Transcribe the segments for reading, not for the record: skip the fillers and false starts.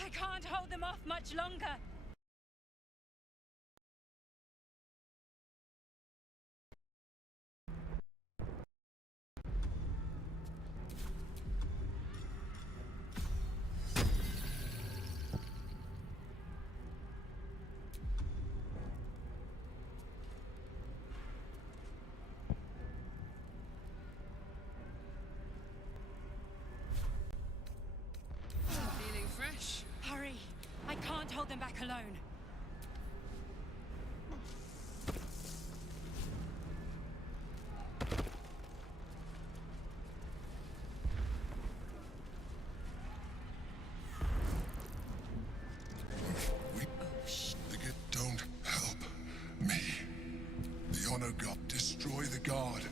I can't hold them off much longer. Feeling fresh? Hurry! I can't hold them back alone. Don't help me. The honor god, destroy the guard.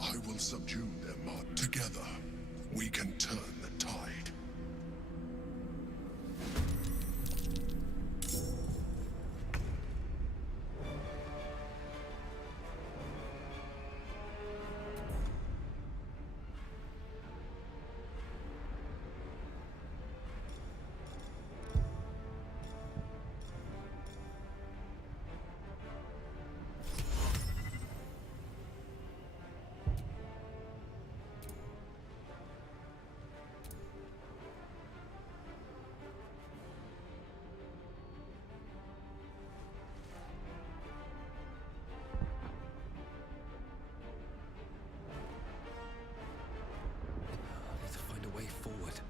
I will subdue them. Together, we can turn the tide. I need to find a way forward.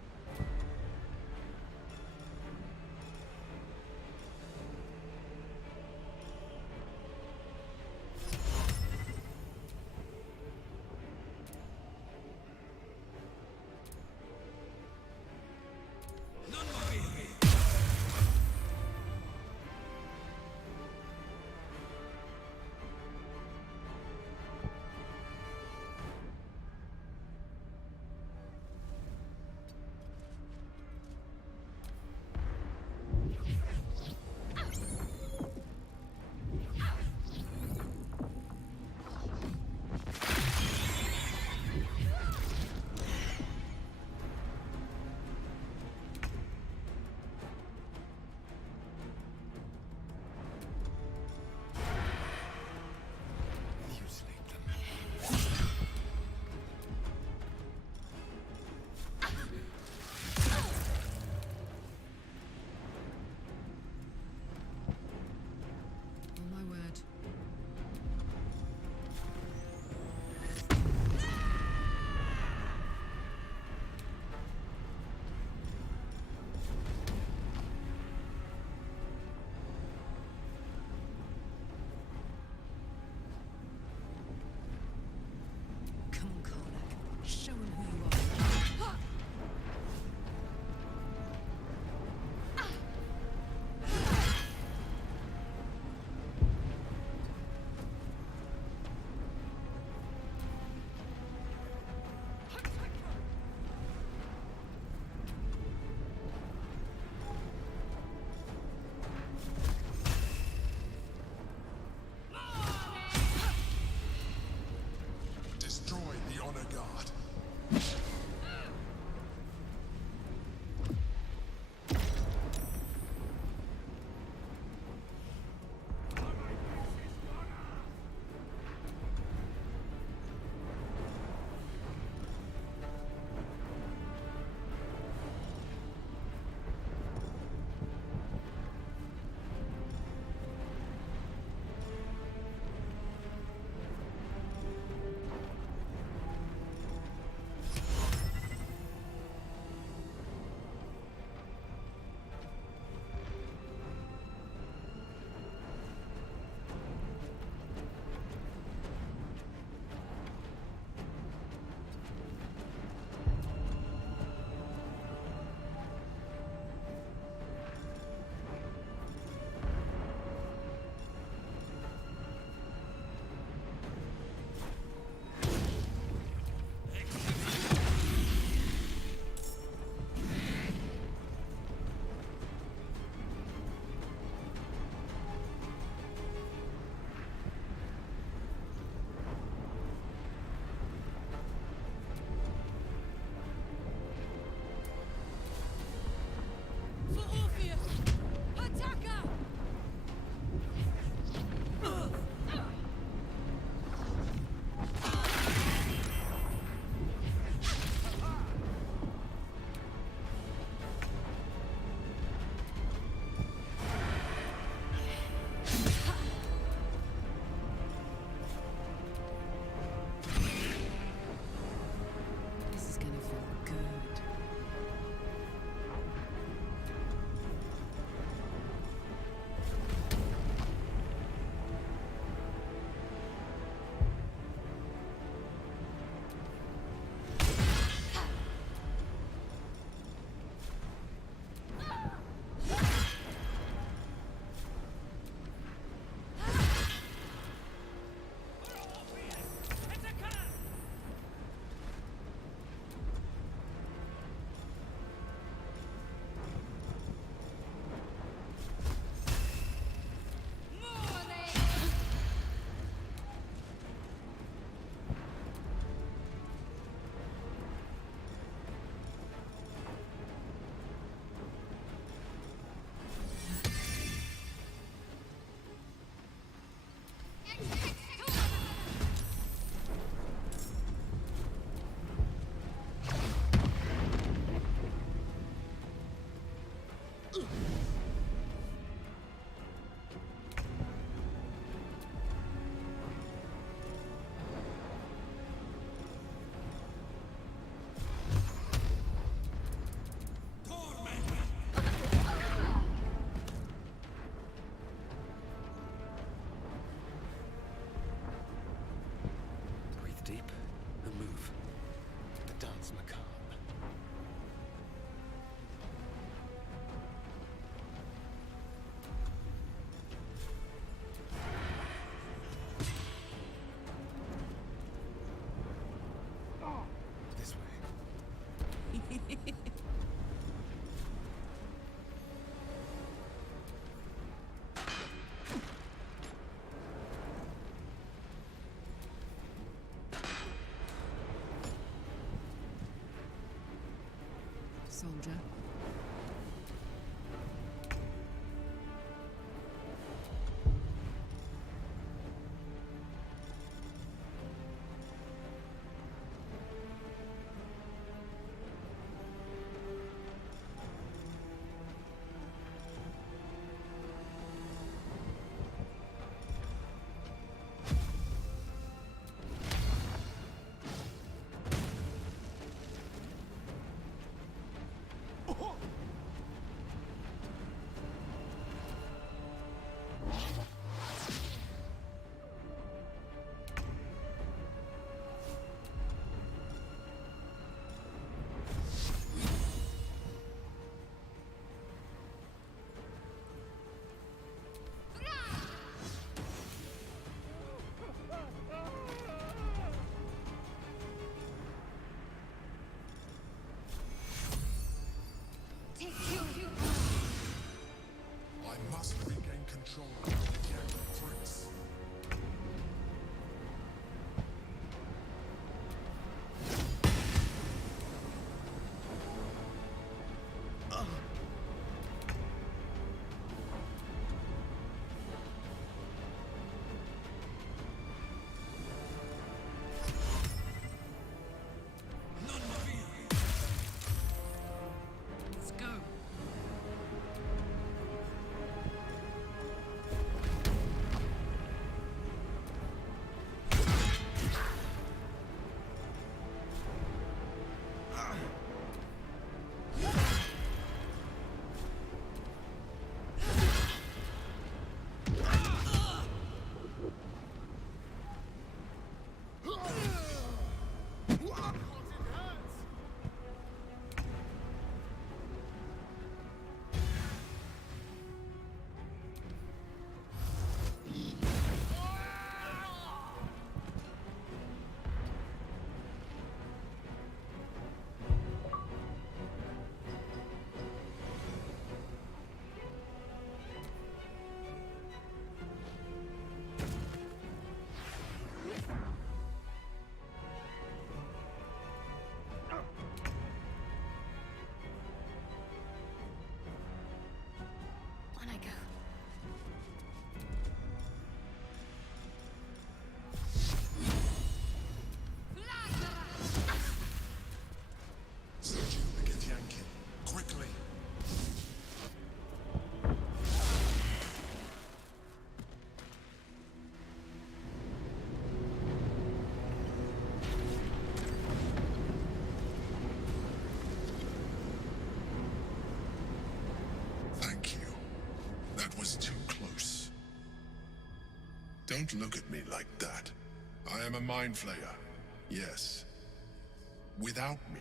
Oh my word. Come on, Karnak. Show him who you are. Destroy the honor guard. soldier. I must regain control of the Yankee prince. Let's go. On I go. Subdue the Githyanki, quickly! Thank you. That was too close. Don't look at me like that. I am a mind flayer. Yes. Without me,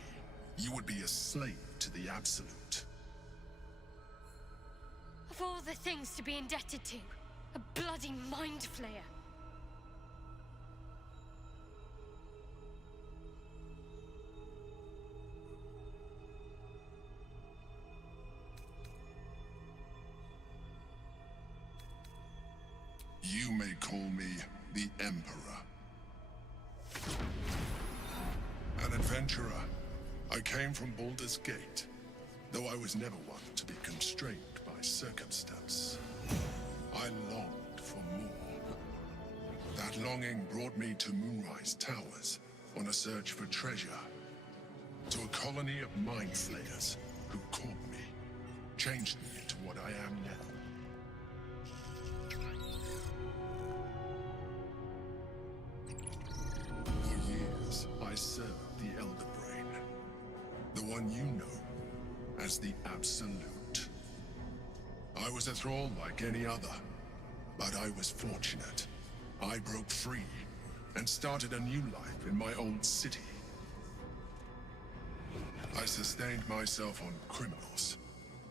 you would be a slave to the Absolute. Of all the things to be indebted to, a bloody mind flayer. You may call me the Emperor. An adventurer. I came from Baldur's Gate, though I was never one to be constrained by circumstance. I longed for more. That longing brought me to Moonrise Towers on a search for treasure. To a colony of mind flayers who caught me, changed me into what I am now. For years, I served the Elder Brain, the one you know as the Absolute. I was a thrall like any other, but I was fortunate. I broke free and started a new life in my old city. I sustained myself on criminals.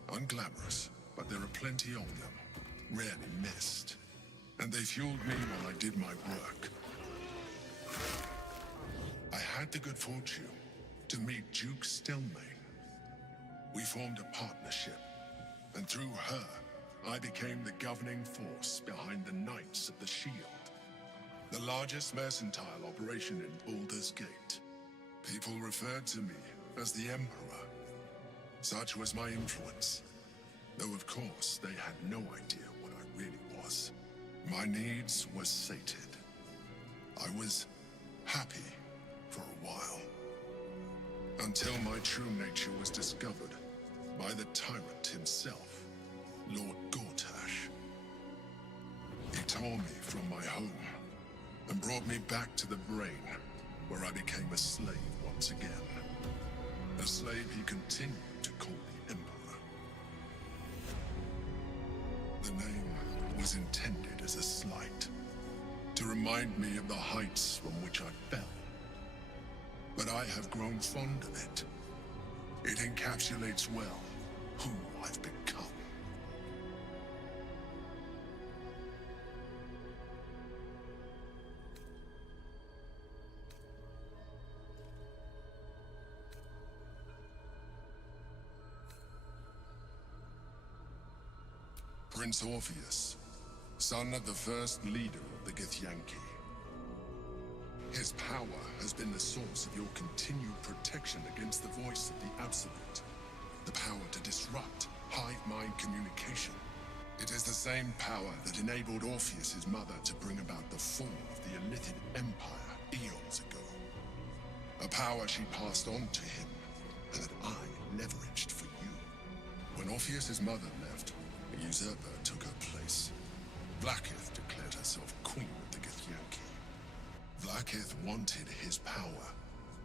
Unglamorous, but there are plenty of them, rarely missed. And they fueled me while I did my work. I had the good fortune to meet Duke Stelmane. We formed a partnership, and through her, I became the governing force behind the Knights of the Shield, the largest mercantile operation in Baldur's Gate. People referred to me as the Emperor. Such was my influence. Though of course they had no idea what I really was. My needs were sated. I was happy for a while. Until my true nature was discovered by the tyrant himself, Lord Gortash. He tore me from my home and brought me back to the brain, where I became a slave once again. A slave he continued to call the Emperor. The name was intended as a slight, to remind me of the heights from which I fell. But I have grown fond of it. It encapsulates well who I've become. Prince Orpheus, son of the first leader of the Githyanki. His power has been the source of your continued protection against the voice of the Absolute. The power to disrupt hive mind communication. It is the same power that enabled Orpheus's mother to bring about the fall of the Illithid Empire eons ago. A power she passed on to him, and that I leveraged for you. When Orpheus's mother left, a usurper took her place. Vlaakith declared herself queen of the Githyanki. Vlaakith wanted his power,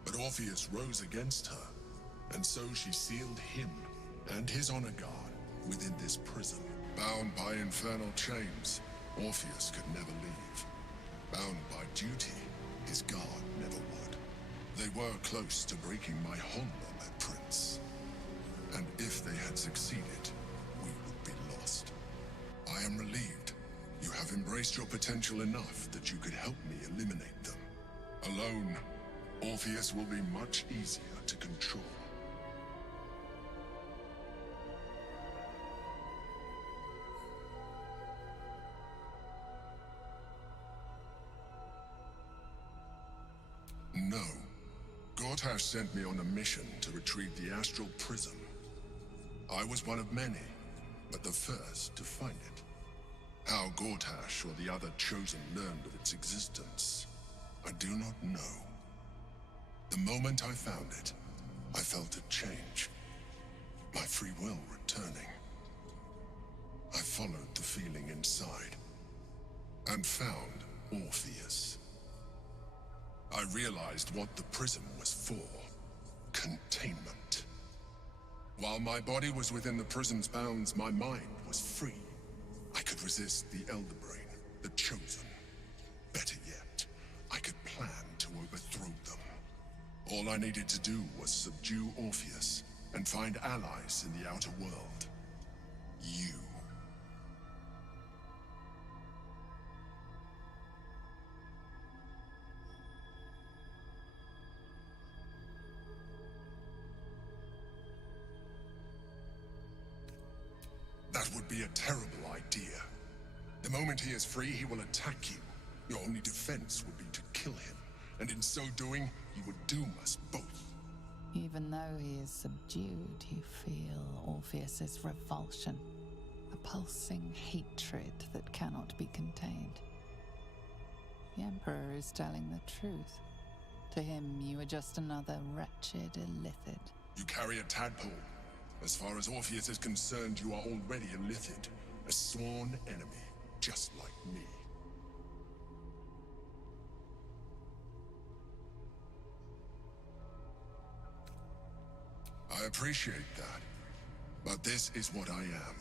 but Orpheus rose against her, and so she sealed him and his honor guard within this prison. Bound by infernal chains, Orpheus could never leave. Bound by duty, his guard never would. They were close to breaking my hold on that prince. And if they had succeeded, we would be lost. I am relieved. You have embraced your potential enough that you could help me eliminate them. Alone, Orpheus will be much easier to control. No. Gortash sent me on a mission to retrieve the astral prism. I was one of many, but the first to find it. How Gortash or the other Chosen learned of its existence, I do not know. The moment I found it, I felt a change. My free will returning. I followed the feeling inside, and found Orpheus. I realized what the prism was for. Containment. While my body was within the prism's bounds, my mind was free. I could resist the Elder Brain, the Chosen. Better yet, I could plan to overthrow them. All I needed to do was subdue Orpheus and find allies in the outer world. You. That would be a terrible idea. The moment he is free, he will attack you. Your only defense would be to kill him, and in so doing, he would doom us both. Even though he is subdued, you feel Orpheus's revulsion, a pulsing hatred that cannot be contained. The Emperor is telling the truth. To him, you are just another wretched illithid. You carry a tadpole. As far as Orpheus is concerned, you are already a Illithid, a sworn enemy, just like me. I appreciate that, but this is what I am.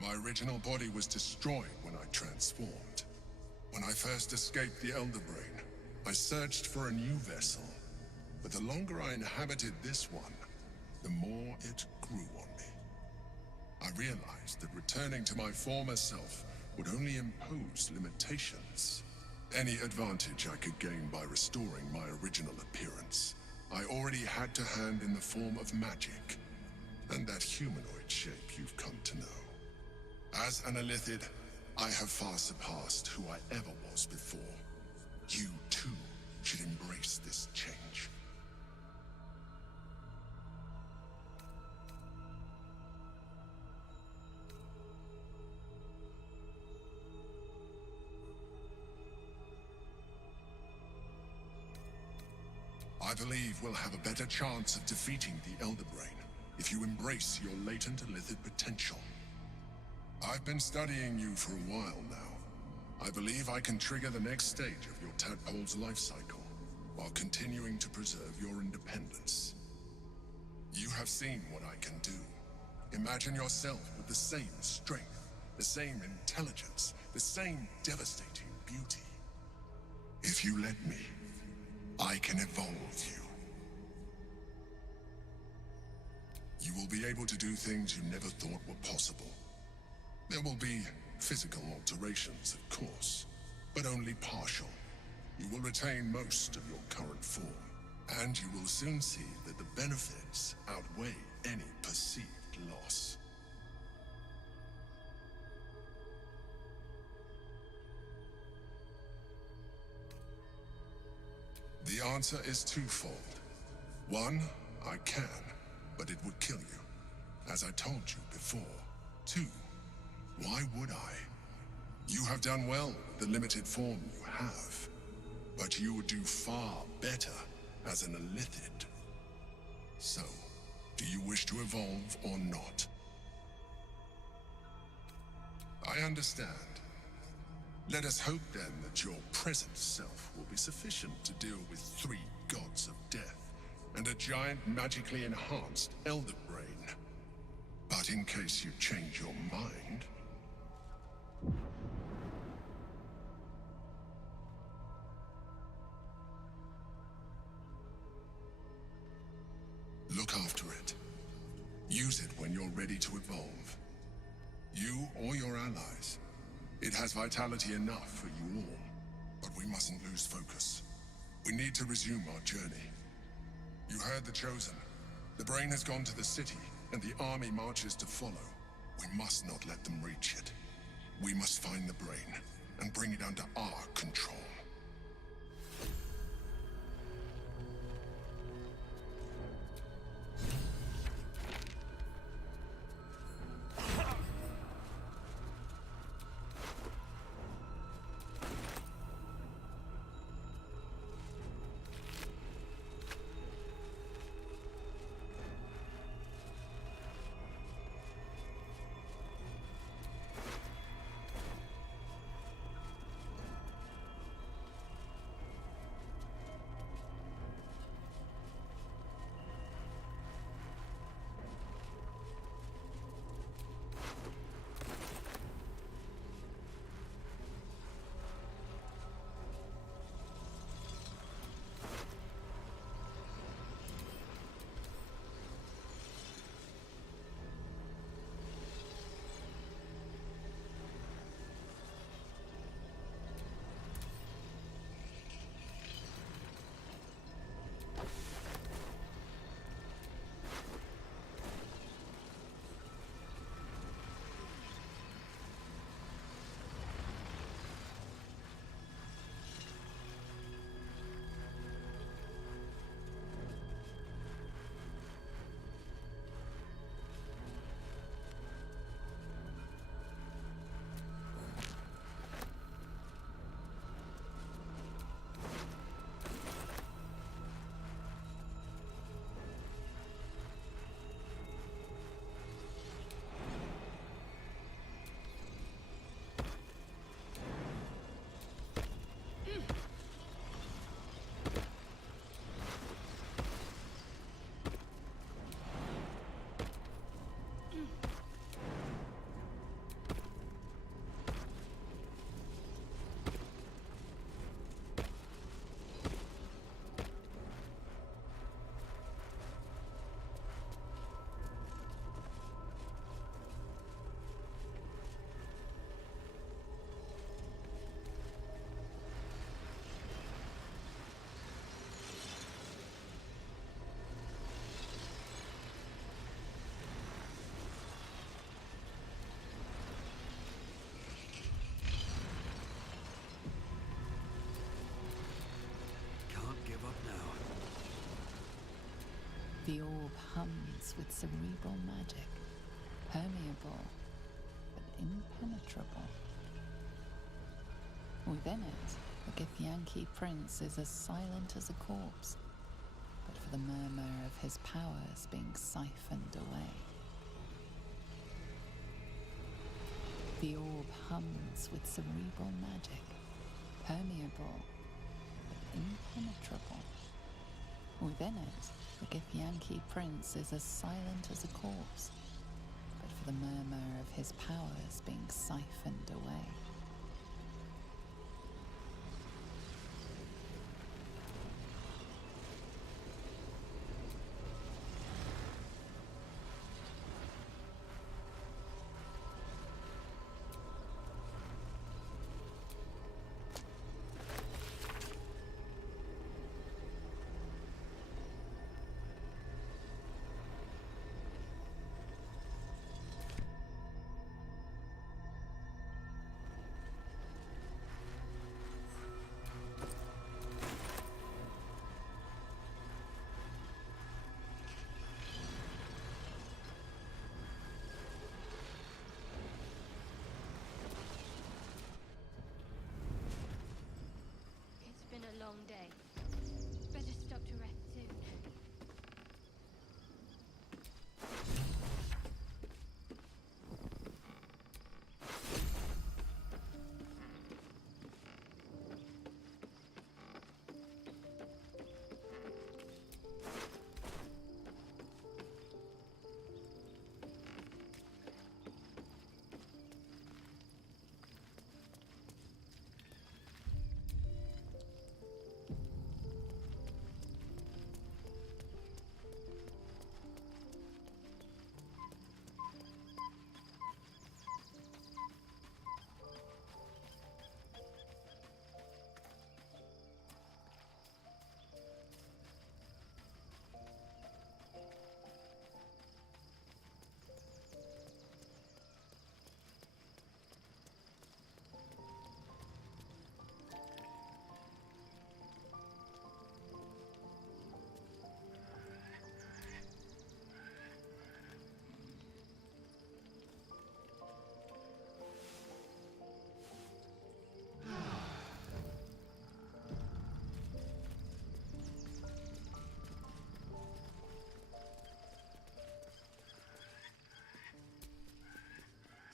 My original body was destroyed when I transformed. When I first escaped the Elder Brain, I searched for a new vessel, but the longer I inhabited this one, the more it grew on me. I realized that returning to my former self would only impose limitations. Any advantage I could gain by restoring my original appearance, I already had to hand in the form of magic, and that humanoid shape you've come to know. As an Illithid, I have far surpassed who I ever was before. You, too, should embrace this change. I believe we'll have a better chance of defeating the Elder Brain if you embrace your latent illithid potential. I've been studying you for a while now. I believe I can trigger the next stage of your tadpole's life cycle, while continuing to preserve your independence. You have seen what I can do. Imagine yourself with the same strength, the same intelligence, the same devastating beauty. If you let me, I can evolve you. You will be able to do things you never thought were possible. There will be physical alterations, of course, but only partial. You will retain most of your current form, and you will soon see that the benefits outweigh any perceived loss. The answer is twofold. One, I can, but it would kill you, as I told you before. Two, why would I? You have done well with the limited form you have, but you would do far better as an illithid. So, do you wish to evolve or not? I understand. Let us hope then that your present self will be sufficient to deal with 3 gods of death and a giant magically enhanced Elder Brain. But in case you change your mind... look after it. Use it when you're ready to evolve. You or your allies. It has vitality enough for you all, but we mustn't lose focus. We need to resume our journey. You heard the Chosen. The Brain has gone to the city, and the army marches to follow. We must not let them reach it. We must find the Brain, and bring it under our control. The orb hums with cerebral magic, permeable, but impenetrable. Within it, the Githyanki prince is as silent as a corpse, for the murmur of his powers being siphoned away. The orb hums with cerebral magic, permeable but impenetrable. Within it, the Githyanki prince is as silent as a corpse, but for the murmur of his powers being siphoned away. It's been a long day. Better stop to rest soon.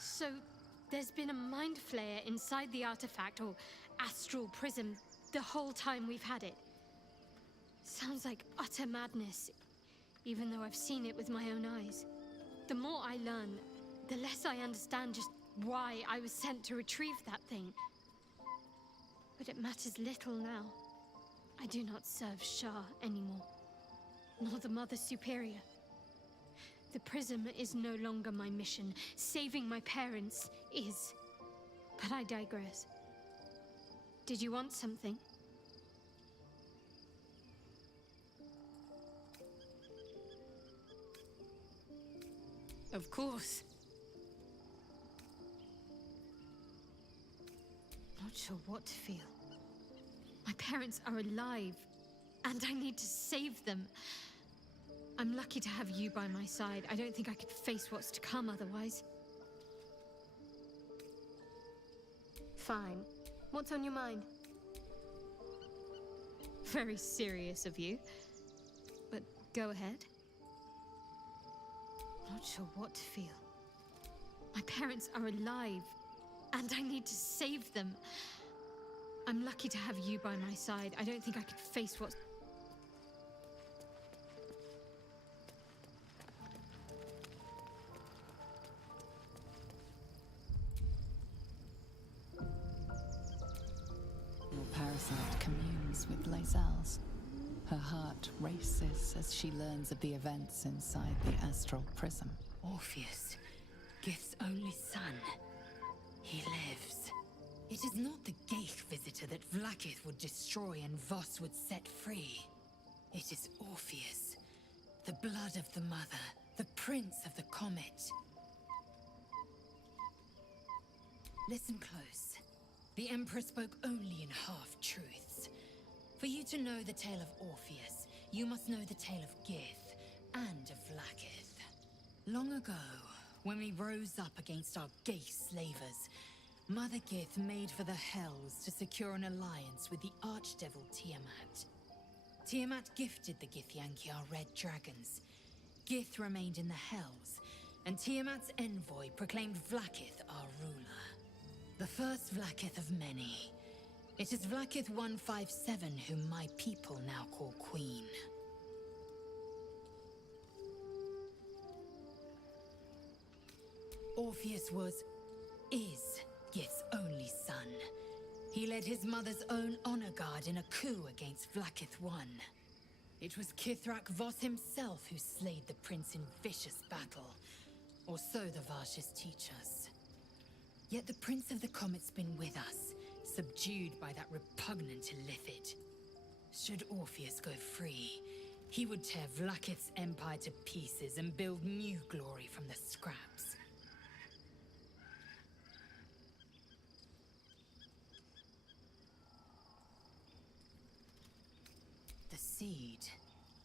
So, there's been a mind flayer inside the artifact, or astral prism, the whole time we've had it. Sounds like utter madness, even though I've seen it with my own eyes. The more I learn, the less I understand just why I was sent to retrieve that thing. But it matters little now. I do not serve Shah anymore, nor the Mother Superior. The prism is no longer my mission. Saving my parents is. But I digress. Did you want something? Of course. Not sure what to feel. My parents are alive, and I need to save them. I'm lucky to have you by my side. I don't think I could face what's to come otherwise. Fine. What's on your mind? Very serious of you. But go ahead. Not sure what to feel. My parents are alive, and I need to save them. I'm lucky to have you by my side. I don't think I could face what's... Your parasite communes with Lae'zel's. Her heart races as she learns of the events inside the astral prism. Orpheus, Gith's only son. He lives. It is not the Geich visitor that Vlaakith would destroy and Voss would set free. It is Orpheus, the blood of the mother, the prince of the comet. Listen close. The Emperor spoke only in half-truths. For you to know the tale of Orpheus, you must know the tale of Gith and of Vlaakith. Long ago, when we rose up against our Geich slavers, Mother Gith made for the Hells to secure an alliance with the Archdevil Tiamat. Tiamat gifted the Githyanki our red dragons. Gith remained in the Hells, and Tiamat's envoy proclaimed Vlaakith our ruler. The first Vlaakith of many. It is Vlaakith 157 whom my people now call Queen. Orpheus is Gith's only son. He led his mother's own honor guard in a coup against Vlaakith I. It was Kithrak Voss himself who slayed the prince in vicious battle, or so the Varshas teach us. Yet the Prince of the Comet's been with us, subdued by that repugnant Illithid. Should Orpheus go free, he would tear Vlaakith's empire to pieces and build new glory from the scraps. The seed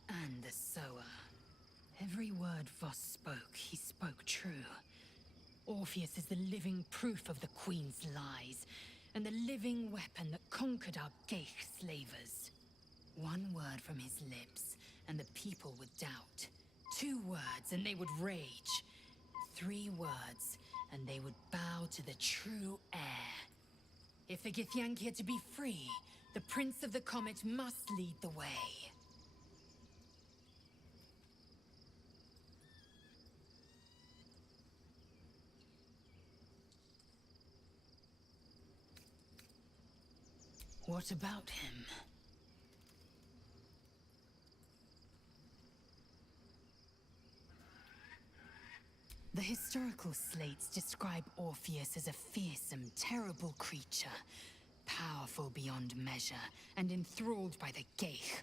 and the sower. Every word Voss spoke, he spoke true. Orpheus is the living proof of the Queen's lies, and the living weapon that conquered our Geich slavers. One word from his lips, and the people would doubt. 2 words, and they would rage. 3 words, and they would bow to the true heir. If the Githyanki are to be free, the Prince of the Comet must lead the way. What about him? The historical slates describe Orpheus as a fearsome, terrible creature, powerful beyond measure, and enthralled by the Geich.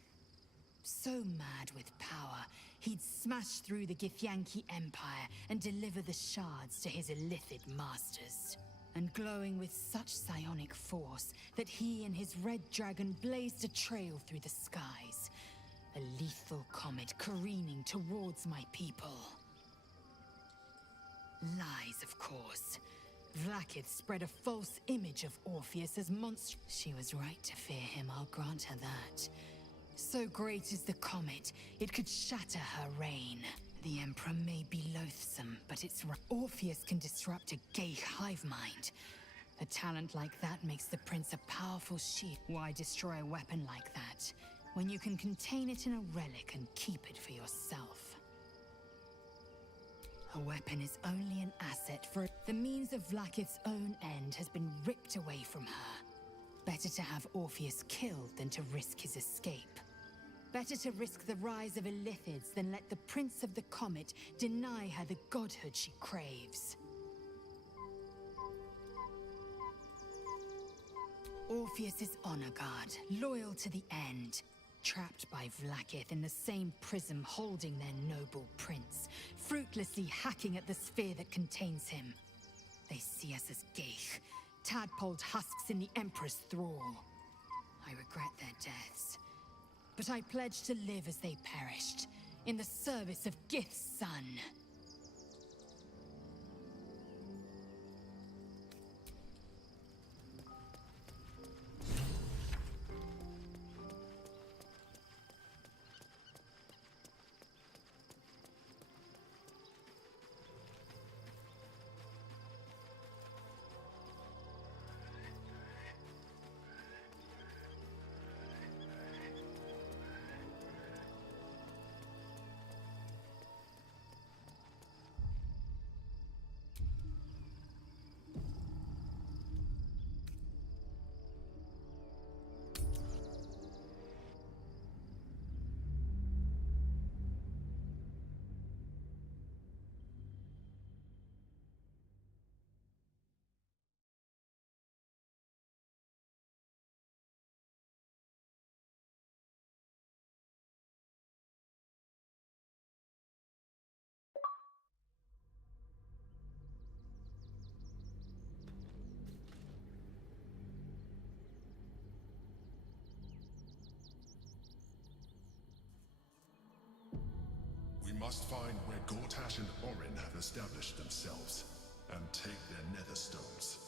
So mad with power, he'd smash through the Githyanki Empire and deliver the shards to his Illithid masters. And glowing with such psionic force that he and his red dragon blazed a trail through the skies. A lethal comet careening towards my people. Lies, of course. Vlaakith spread a false image of Orpheus as monstrous. She was right to fear him, I'll grant her that. So great is the comet, it could shatter her reign. The Emperor may be loathsome, but it's right. Orpheus can disrupt a Geich hive mind. A talent like that makes the prince a powerful shield. Why destroy a weapon like that, when you can contain it in a relic and keep it for yourself? A weapon is only an asset for the means of Vlaakith's own end has been ripped away from her. Better to have Orpheus killed than to risk his escape. Better to risk the rise of Illithids than let the Prince of the Comet deny her the godhood she craves. Orpheus is honor guard, loyal to the end. Trapped by Vlaakith in the same prism holding their noble prince, fruitlessly hacking at the sphere that contains him. They see us as Geich, tadpoled husks in the Emperor's thrall. I regret their deaths, but I pledge to live as they perished, in the service of Gith's son. We must find where Gortash and Orin have established themselves, and take their nether stones.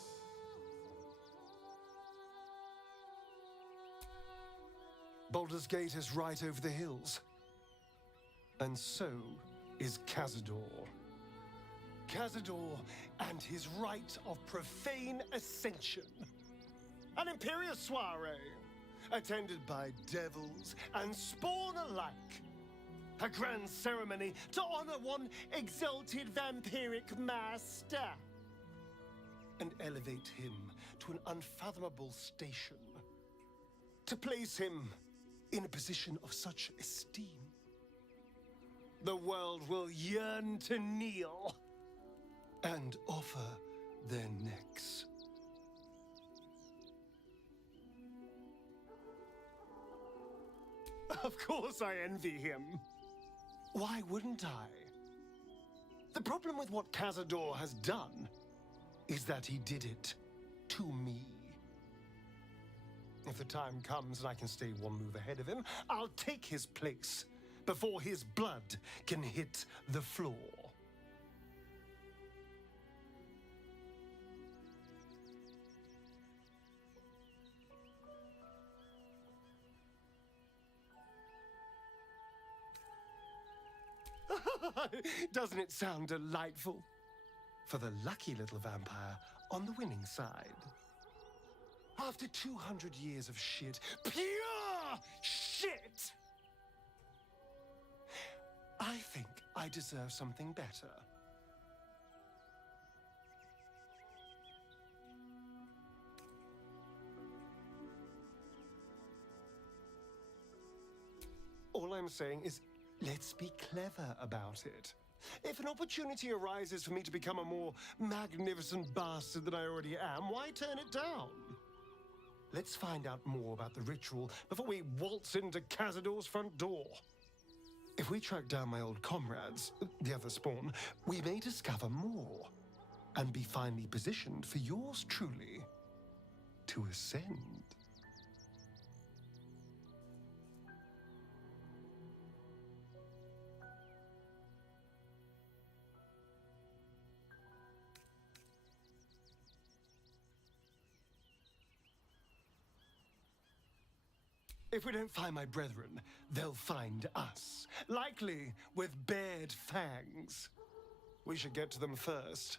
Baldur's Gate is right over the hills. And so is Cazador. Cazador and his rite of profane ascension. An imperial soiree, attended by devils and spawn alike. A grand ceremony to honor one exalted vampiric master. And elevate him to an unfathomable station. To place him in a position of such esteem. The world will yearn to kneel and offer their necks. Of course I envy him. Why wouldn't I? The problem with what Cazador has done is that he did it to me. If the time comes and I can stay one move ahead of him, I'll take his place before his blood can hit the floor. Doesn't it sound delightful? For the lucky little vampire on the winning side. After 200 years of shit, pure shit! I think I deserve something better. All I'm saying is, let's be clever about it. If an opportunity arises for me to become a more magnificent bastard than I already am, why turn it down? Let's find out more about the ritual before we waltz into Cazador's front door. If we track down my old comrades, the other spawn, we may discover more and be finally positioned for yours truly to ascend. If we don't find my brethren, they'll find us. Likely with bared fangs. We should get to them first.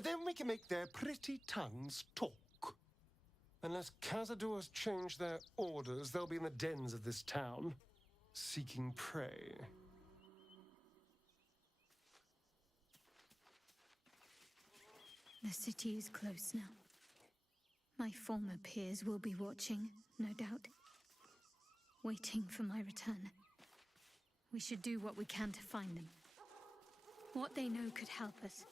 Then we can make their pretty tongues talk. Unless Cazador's change their orders, they'll be in the dens of this town, seeking prey. The city is close now. My former peers will be watching, no doubt. Waiting for my return. We should do what we can to find them. What they know could help us.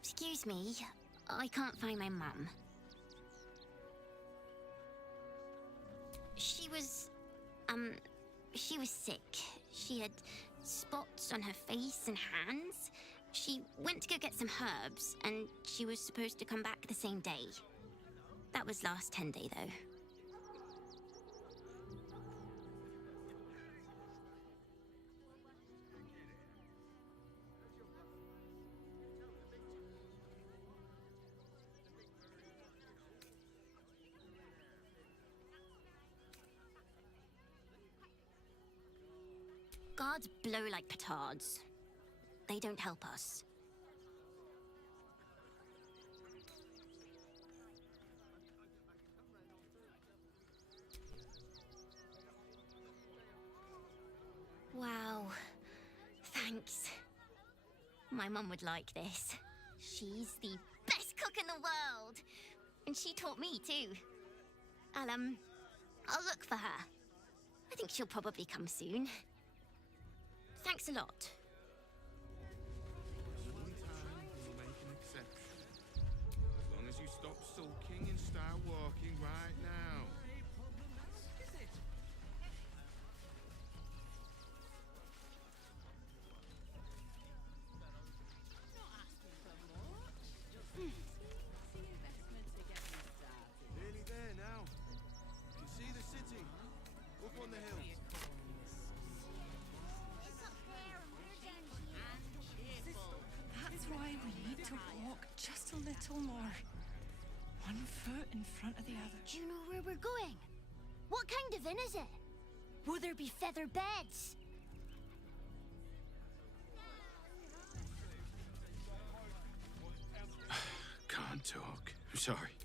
Excuse me. I can't find my mum. She was sick. She had spots on her face and hands. She went to go get some herbs, and she was supposed to come back the same day. That was last 10 day, though. Guards blow like petards. They don't help us. Wow. Thanks. My mum would like this. She's the best cook in the world. And she taught me too. I'll look for her. I think she'll probably come soon. Thanks a lot. Sometimes we'll make an exception. As long as you stop sulking and start walking right now. Nearly there now. You can see the city. Up on the hill. That's why we need to walk just a little more. One foot in front of the other. Do you know where we're going? What kind of inn is it? Will there be feather beds? Can't talk. I'm sorry.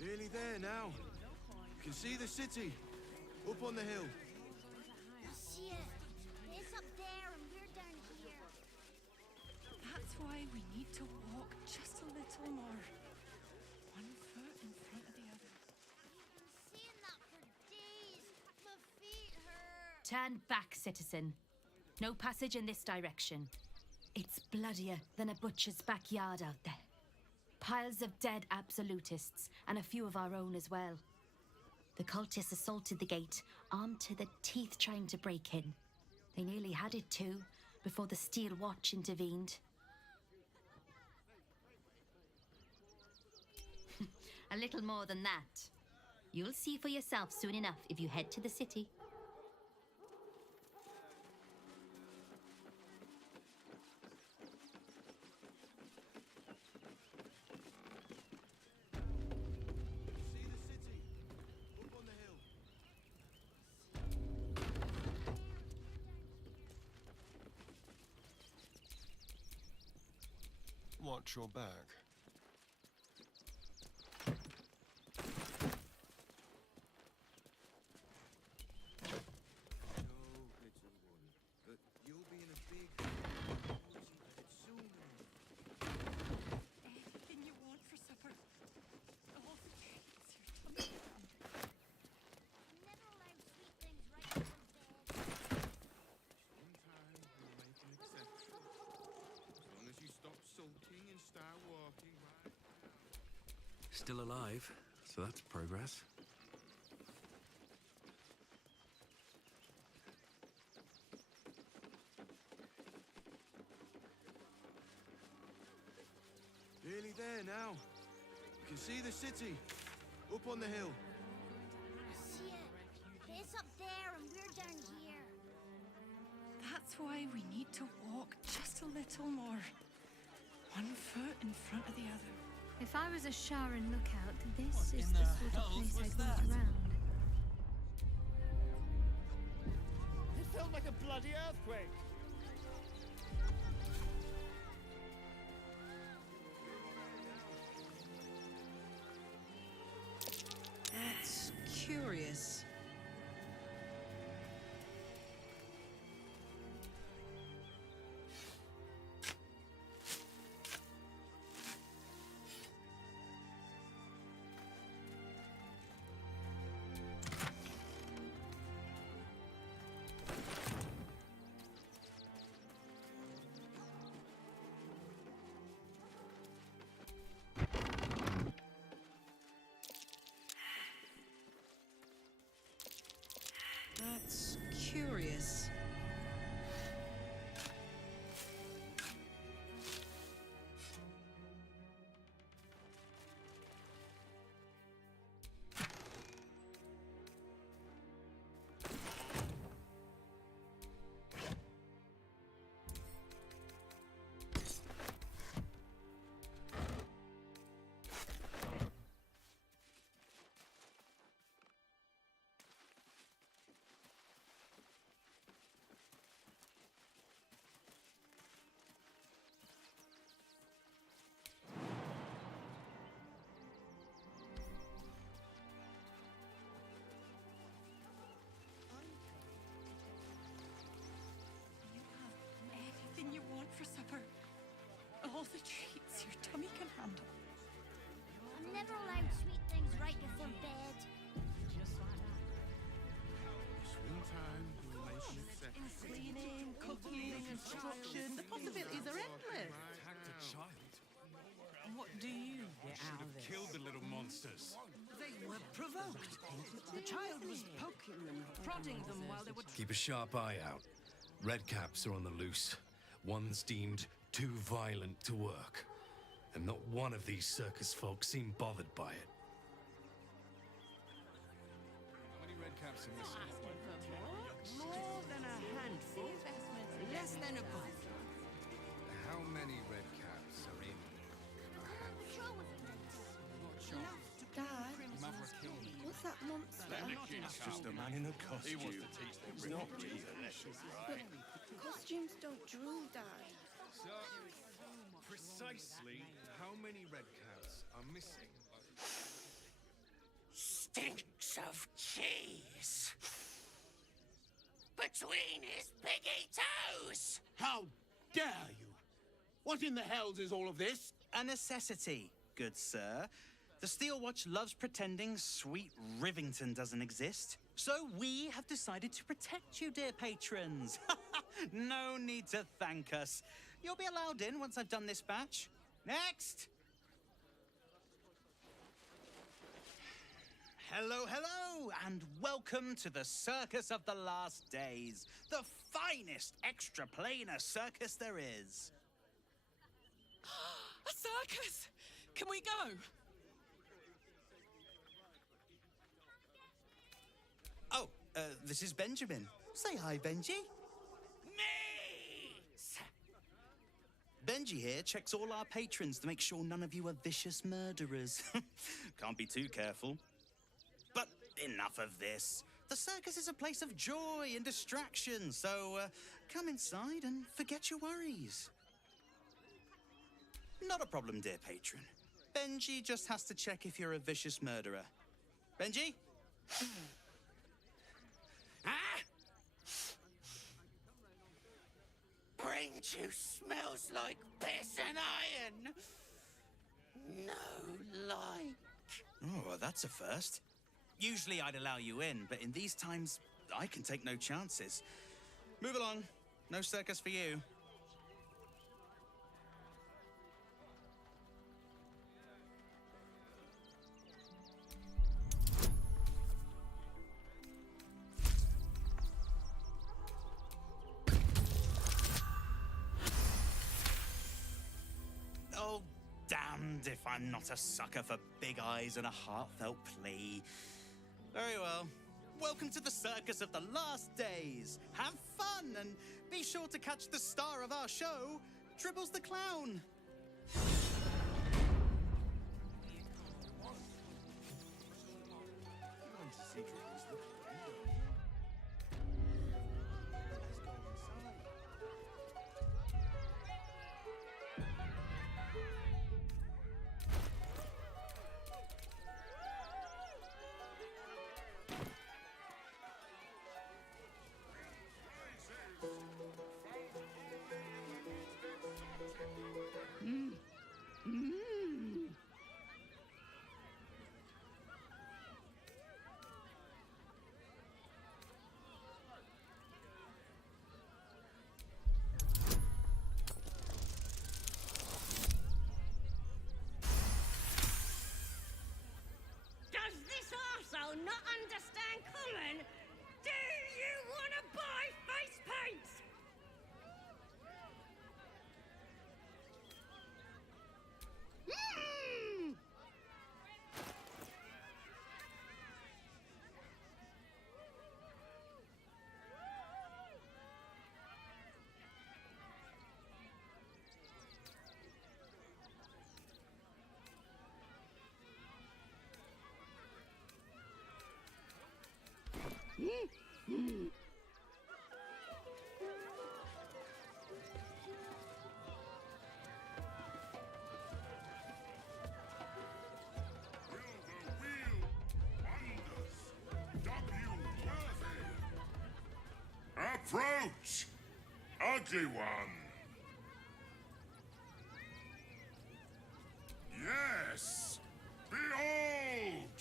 Nearly there now. You can see the city. Up on the hill. I see it. It's up there and we're down here. That's why we need to walk just a little more. One foot in front of the other. I've been seeing that for days. My feet hurt. Turn back, citizen. No passage in this direction. It's bloodier than a butcher's backyard out there. Piles of dead absolutists, and a few of our own as well. The cultists assaulted the gate, armed to the teeth trying to break in. They nearly had it too, before the Steel Watch intervened. A little more than that. You'll see for yourself soon enough if you head to the city. See the city. Up on the hill. Watch your back. No, little one. But you'll be in a big soon. Anything you want for supper. Oh, it's your tummy. Never allowed sweet things right before bed. Sometimes we'll make an exception. As long as you stop sulking and start walking right now. Still alive, so that's progress. Nearly there now. You can see the city. Up on the hill. I see it. It's up there and we're down here. That's why we need to walk just a little more. One foot in front of the other. If I was a Sharon lookout, this is the sort of place I'd want around. It felt like a bloody earthquake. That's curious. all the treats your tummy can handle. I'm never allowed sweet things right before bed. Swing time, we'll make an exception. Cleaning, cooking, instruction. The possibilities are endless. Attacked a child. And what do you get out of it? Killed the little monsters. They were provoked. The child was poking them, prodding them while they were... Keep a sharp eye out. Redcaps are on the loose. One's deemed too violent to work. And not one of these circus folk seemed bothered by it. How many red caps are missing? More than a handful. Less than a buck. How many red caps are in a handful? Dad, Mother killed me. what's that monster? It's just a man in a costume. It's not real. But costumes don't drool, Dad. So, precisely how many red caps are missing? Stinks of cheese. Between his piggy toes! How dare you! What in the hells is all of this? A necessity, good sir. The Steel Watch loves pretending sweet Rivington doesn't exist. So we have decided to protect you, dear patrons. No need to thank us. You'll be allowed in once I've done this batch. Next! Hello, hello, and welcome to the Circus of the Last Days, the finest extra-planar circus there is. A circus! Can we go? Oh, this is Benjamin. Say hi, Benji. Meat! Benji here checks all our patrons to make sure none of you are vicious murderers. Can't be too careful. But enough of this. The circus is a place of joy and distraction, so come inside and forget your worries. Not a problem, dear patron. Benji just has to check if you're a vicious murderer. Benji? Ah! Brain juice smells like piss and iron. No light. Oh, well, that's a first. Usually I'd allow you in, but in these times, I can take no chances. Move along. No circus for you. Oh, damned if I'm not a sucker for big eyes and a heartfelt plea. Very well. Welcome to the Circus of the Last Days. Have fun and be sure to catch the star of our show, Dribbles the Clown. Does this arsehole not understand common? Do you want to buy face paints? Approach! Ugly one! Yes! Behold!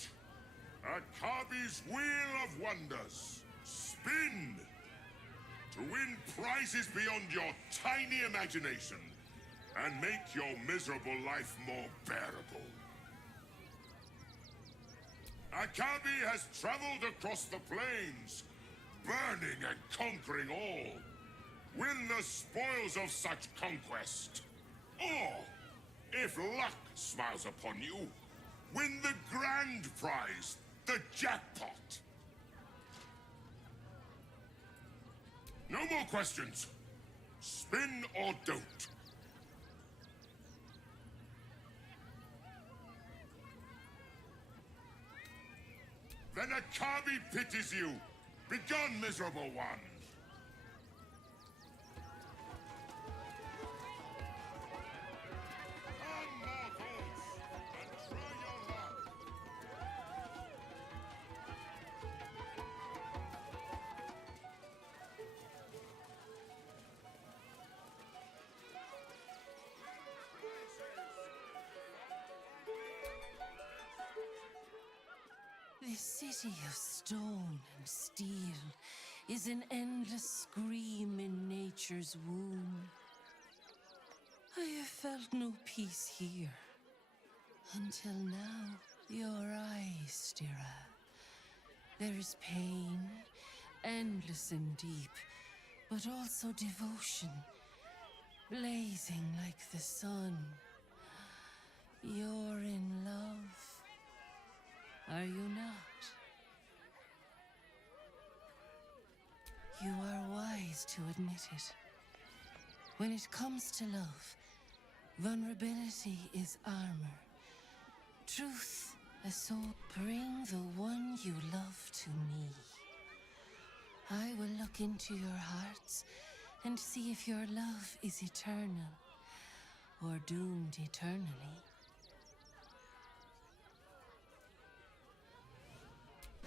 Akabi's Wheel of Wonders. Spin! To win prizes beyond your tiny imagination and make your miserable life more bearable. Akabi has traveled across the plains, burning and conquering all. Win the spoils of such conquest. Or, if luck smiles upon you, win the grand prize, the jackpot. No more questions. Spin or don't. Then Akabi pities you. Begone, miserable one. Come, mortals, and try your luck. This city of stone and steel is an endless scream in nature's womb. I have felt no peace here. Until now, your eyes, Storia. There is pain, endless and deep, but also devotion, blazing like the sun. You're in love. Are you not? You are wise to admit it. When it comes to love, vulnerability is armor. Truth, a soul. Bring the one you love to me. I will look into your hearts and see if your love is eternal or doomed eternally.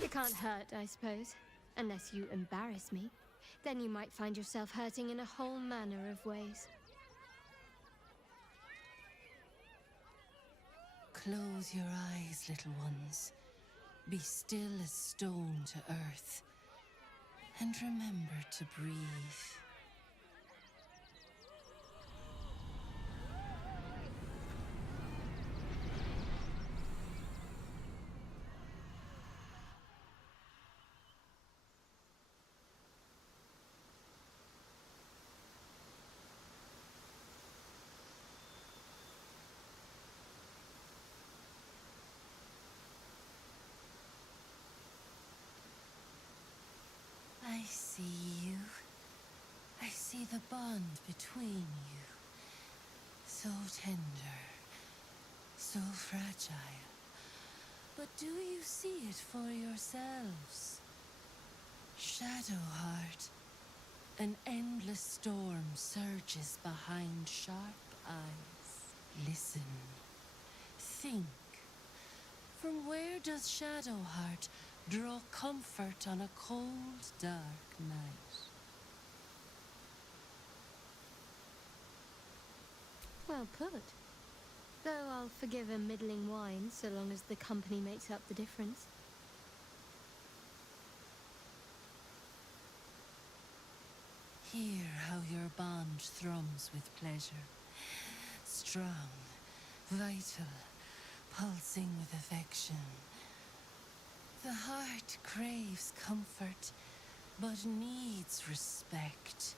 It can't hurt, I suppose. Unless you embarrass me. Then you might find yourself hurting in a whole manner of ways. Close your eyes, little ones. Be still as stone to earth. And remember to breathe. I see you. I see the bond between you. So tender, so fragile. But do you see it for yourselves? Shadowheart, an endless storm surges behind sharp eyes. Listen. Think. From where does Shadowheart draw comfort on a cold, dark night? Well put. Though I'll forgive a middling wine so long as the company makes up the difference. Hear how your bond thrums with pleasure. Strong, vital, pulsing with affection. The heart craves comfort, but needs respect.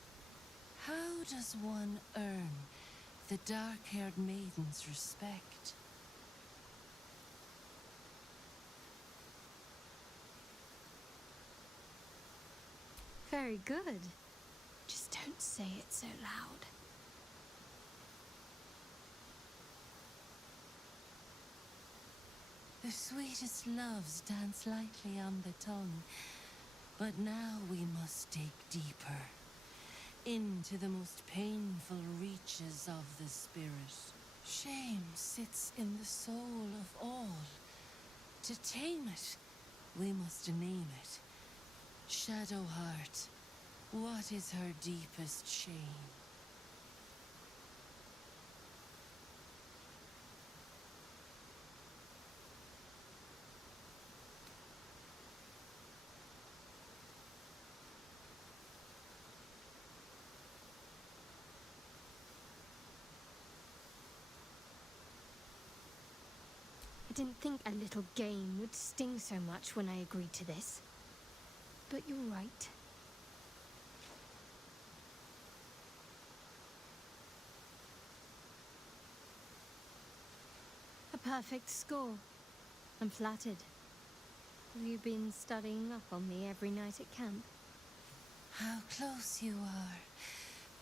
How does one earn the dark-haired maiden's respect? Very good. Just don't say it so loud. The sweetest loves dance lightly on the tongue, but now we must dig deeper, into the most painful reaches of the spirit. Shame sits in the soul of all. To tame it, we must name it. Shadowheart, what is her deepest shame? didn't think a little game would sting so much when I agreed to this. But you're right. A perfect score. I'm flattered. Have you been studying up on me every night at camp? How close you are.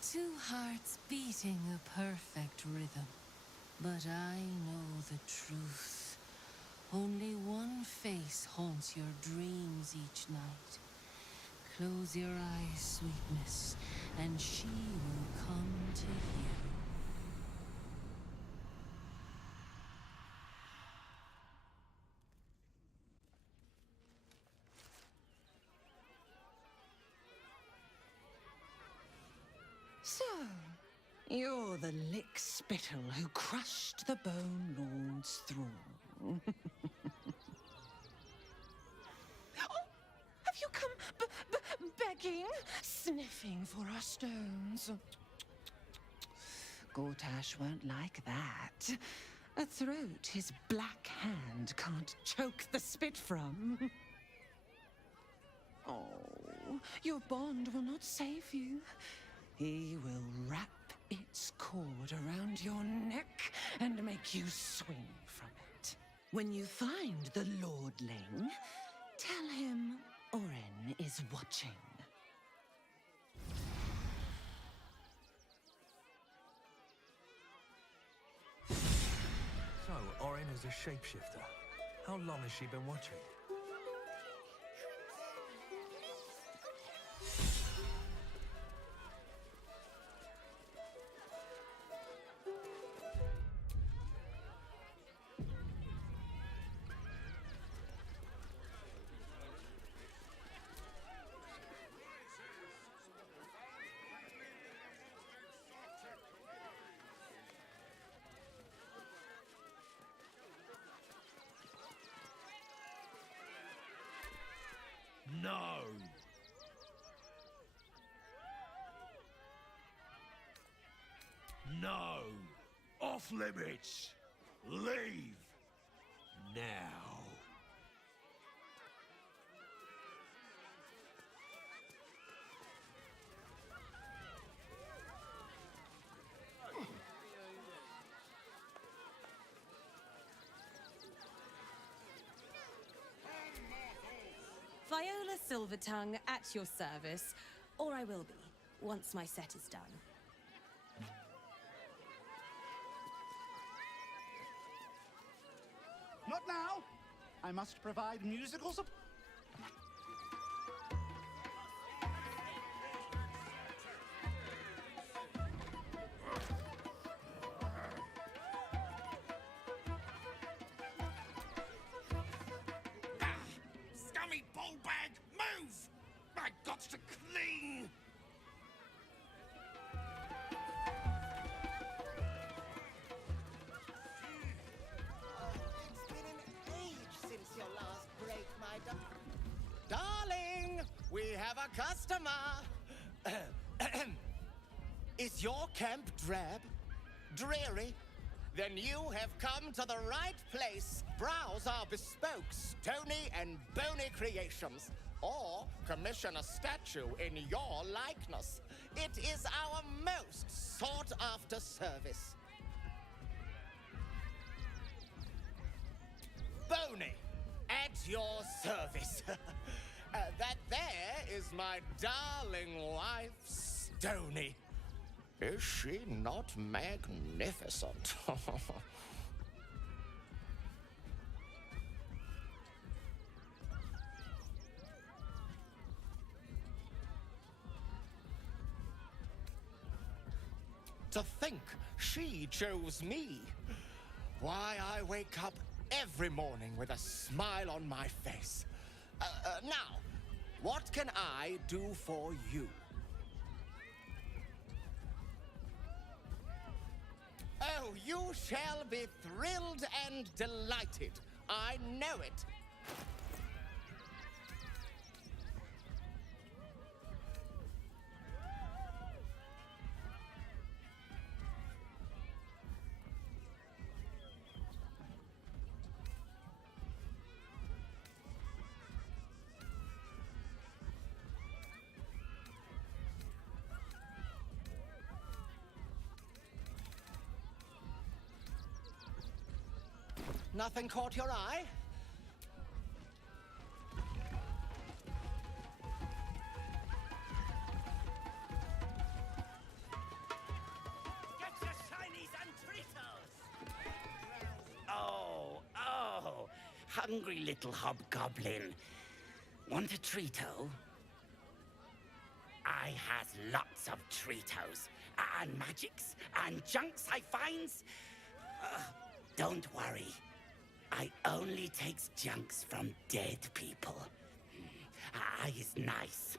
Two hearts beating a perfect rhythm. But I know the truth. Only one face haunts your dreams each night. Close your eyes, sweetness, and she will come to you. So, you're the lick-spittle who crushed the Bone Lord's throne. Oh, have you come begging, sniffing for our stones? Gortash won't like that. A throat his black hand can't choke the spit from. Oh, your bond will not save you. He will wrap its cord around your neck and make you swing from it. When you find the lordling, tell him Oren is watching. So, Oren is a shapeshifter. How long has she been watching? No! No! Off limits! Leave! Now! Viola Silvertongue at your service, or I will be, once my set is done. Not now! I must provide musical support. Scummy ball bag, move! I got to clean! It's been an age since your last break, my darling, we have a customer. Is your camp drab? Dreary? Then you have come to the right place. Browse our bespoke, stony and bony creations. Or commission a statue in your likeness. It is our most sought-after service. Bony, at your service. That there is my darling wife, Stony. Is she not magnificent? To think she chose me. Why, I wake up every morning with a smile on my face. Now, what can I do for you? Oh, you shall be thrilled and delighted. I know it. Nothing caught your eye? Get your shinies and Tritos! Oh, hungry little hobgoblin. Want a Trito? I has lots of Tritos, and magics, and junks I finds. Don't worry. I only takes junks from dead people. I is nice.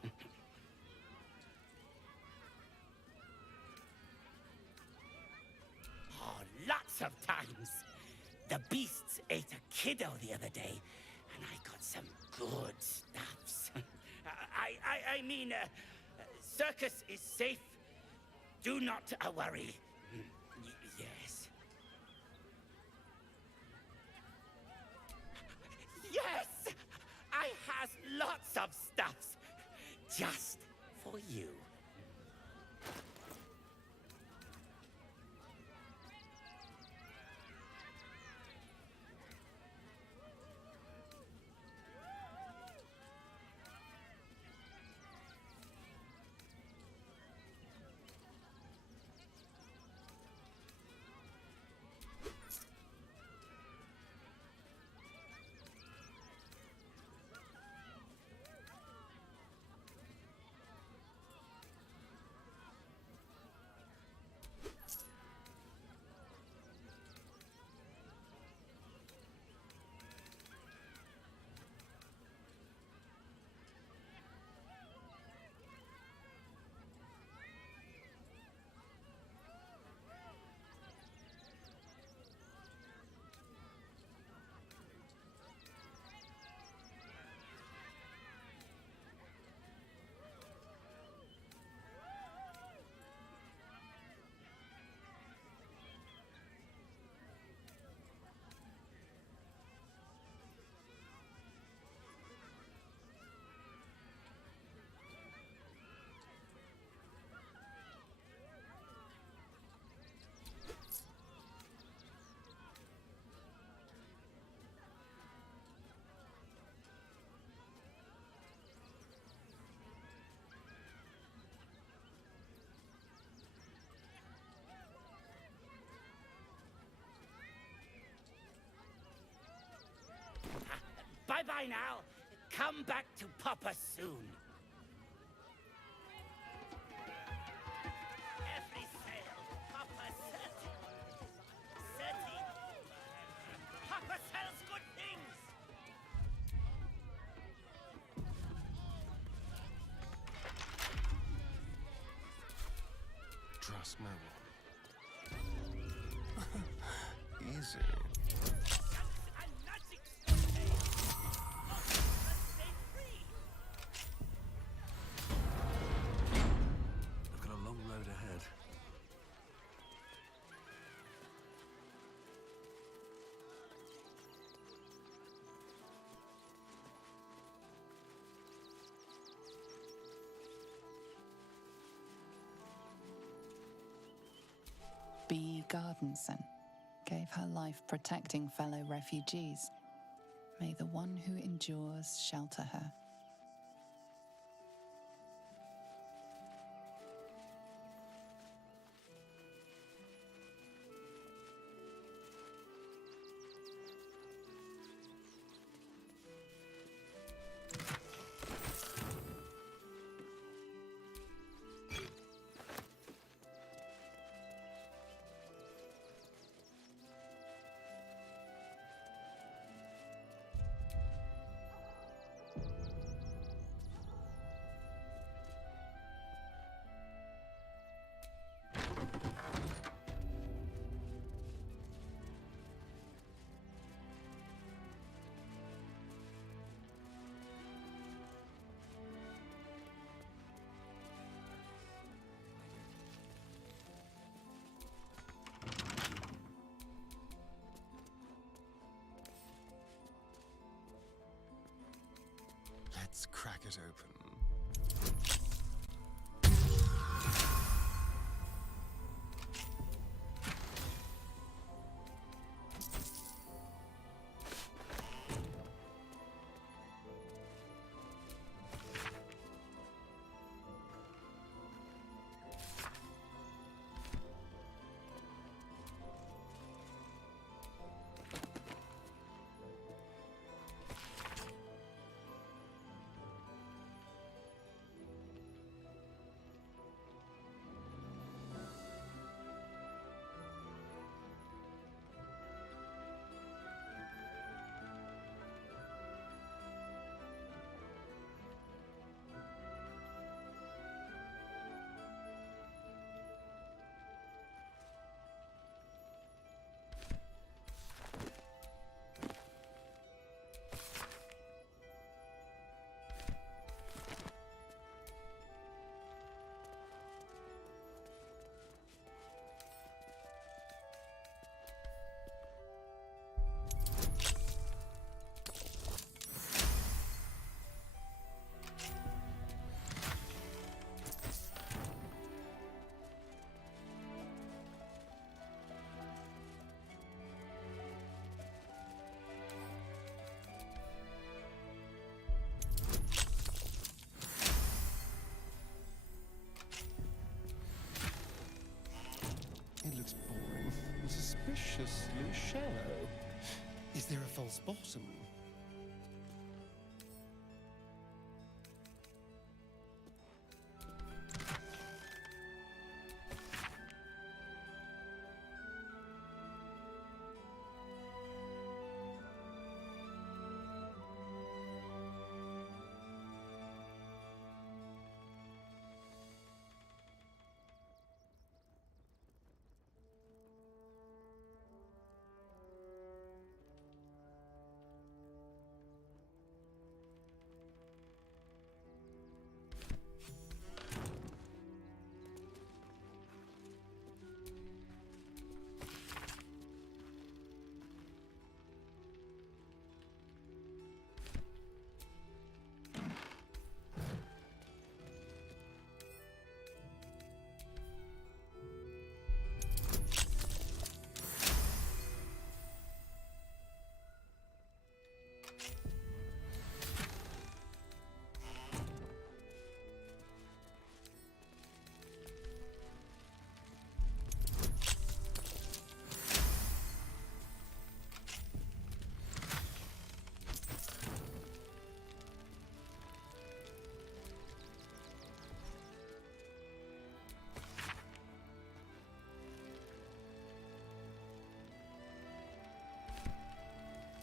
Oh, lots of times. The beasts ate a kiddo the other day, and I got some good stuffs. I mean, circus is safe. Do not worry. Yes. Yes! I has lots of stuffs. Just for you. Bye-bye now. Come back to Papa soon. Every sale, Papa certain. Papa sells good things. Trust no one. Easy. I've got a long road ahead. B. Gardenson gave her life protecting fellow refugees. May the one who endures shelter her. Let's crack it open. It looks boring. Suspiciously shallow. Is there a false bottom?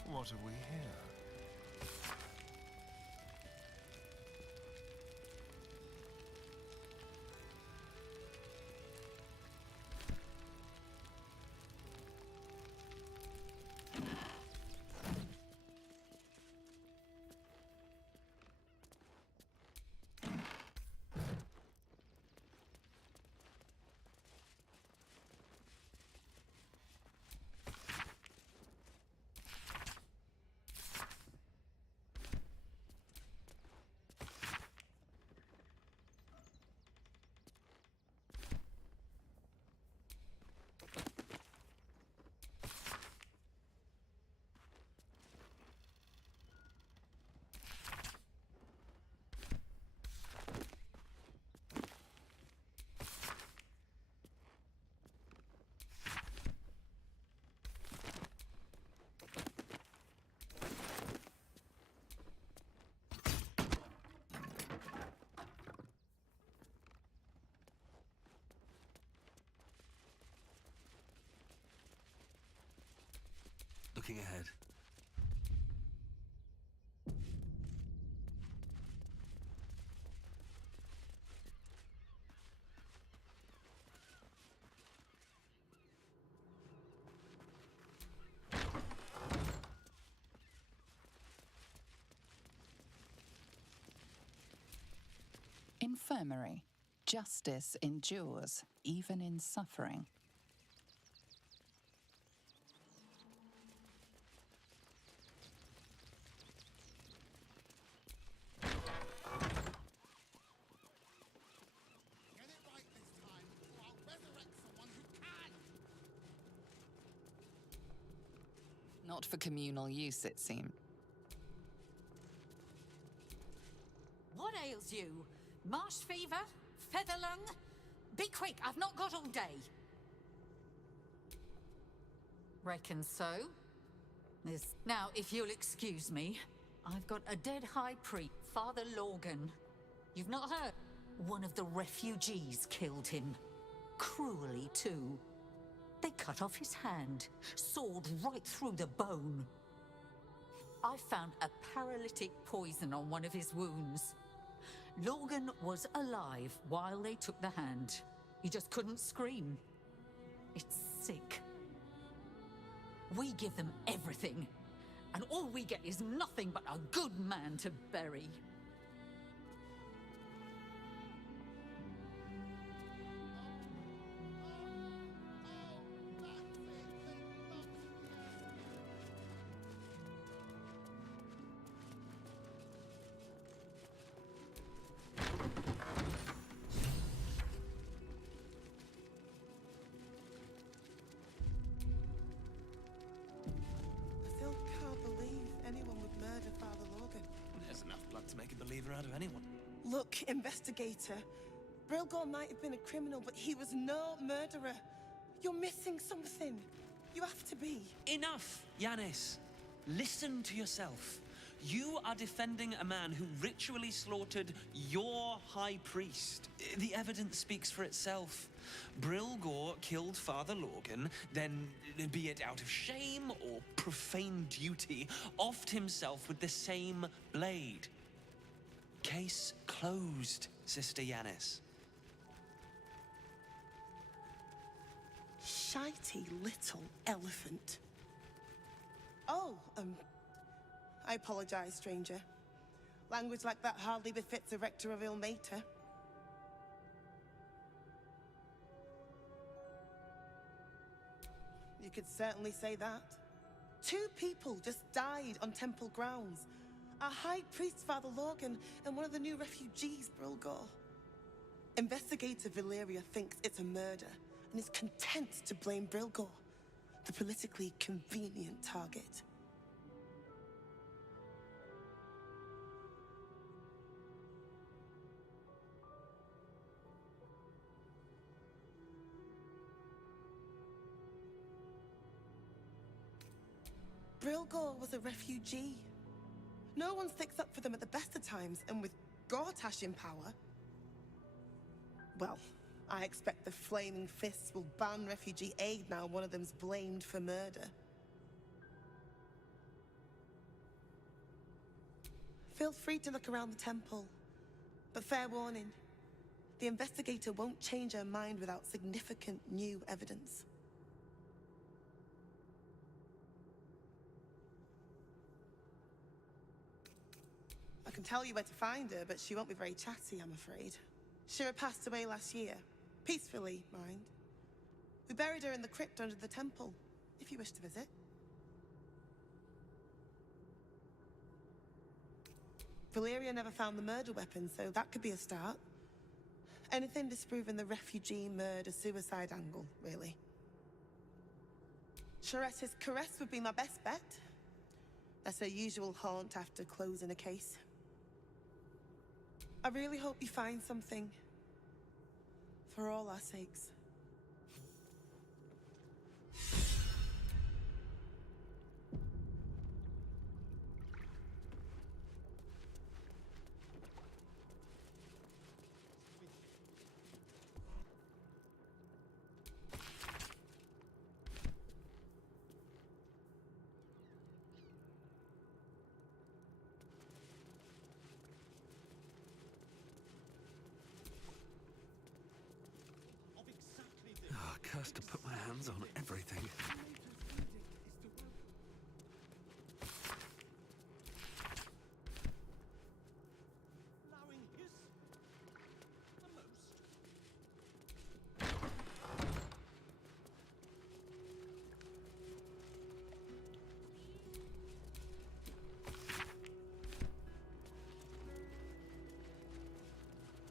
What have we here? Looking ahead. Infirmary. Justice endures, even in suffering. Not for communal use, it seemed. What ails you? Marsh fever? Feather lung? Be quick, I've not got all day. Reckon so. Now, if you'll excuse me, I've got a dead high priest, Father Logan. You've not heard? One of the refugees killed him. Cruelly, too. They cut off his hand, sawed right through the bone. I found a paralytic poison on one of his wounds. Logan was alive while they took the hand. He just couldn't scream. It's sick. We give them everything, and all we get is nothing but a good man to bury. Out of anyone. Look, investigator. Brilgor might have been a criminal, but he was no murderer. You're missing something. You have to be. Enough, Yanis. Listen to yourself. You are defending a man who ritually slaughtered your high priest. The evidence speaks for itself. Brilgor killed Father Lorgan, then, be it out of shame or profane duty, offed himself with the same blade. Case closed, Sister Yanis. Shitey little elephant. Oh, I apologize, stranger. Language like that hardly befits a rector of Ilmater. You could certainly say that. 2 people just died on temple grounds. Our high priest, Father Lorgan, and one of the new refugees, Brilgor. Investigator Valeria thinks it's a murder and is content to blame Brilgor, the politically convenient target. Brilgor was a refugee. No one sticks up for them at the best of times, and with Gortash in power... Well, I expect the Flaming Fists will ban refugee aid now one of them's blamed for murder. Feel free to look around the temple. But fair warning, the investigator won't change her mind without significant new evidence. I can tell you where to find her, but she won't be very chatty, I'm afraid. Shira passed away last year. Peacefully, mind. We buried her in the crypt under the temple, if you wish to visit. Valeria never found the murder weapon, so that could be a start. Anything disproving the refugee murder-suicide angle, really. Charetta's caress would be my best bet. That's her usual haunt after closing a case. I really hope you find something. For all our sakes. Cursed to put my hands on everything.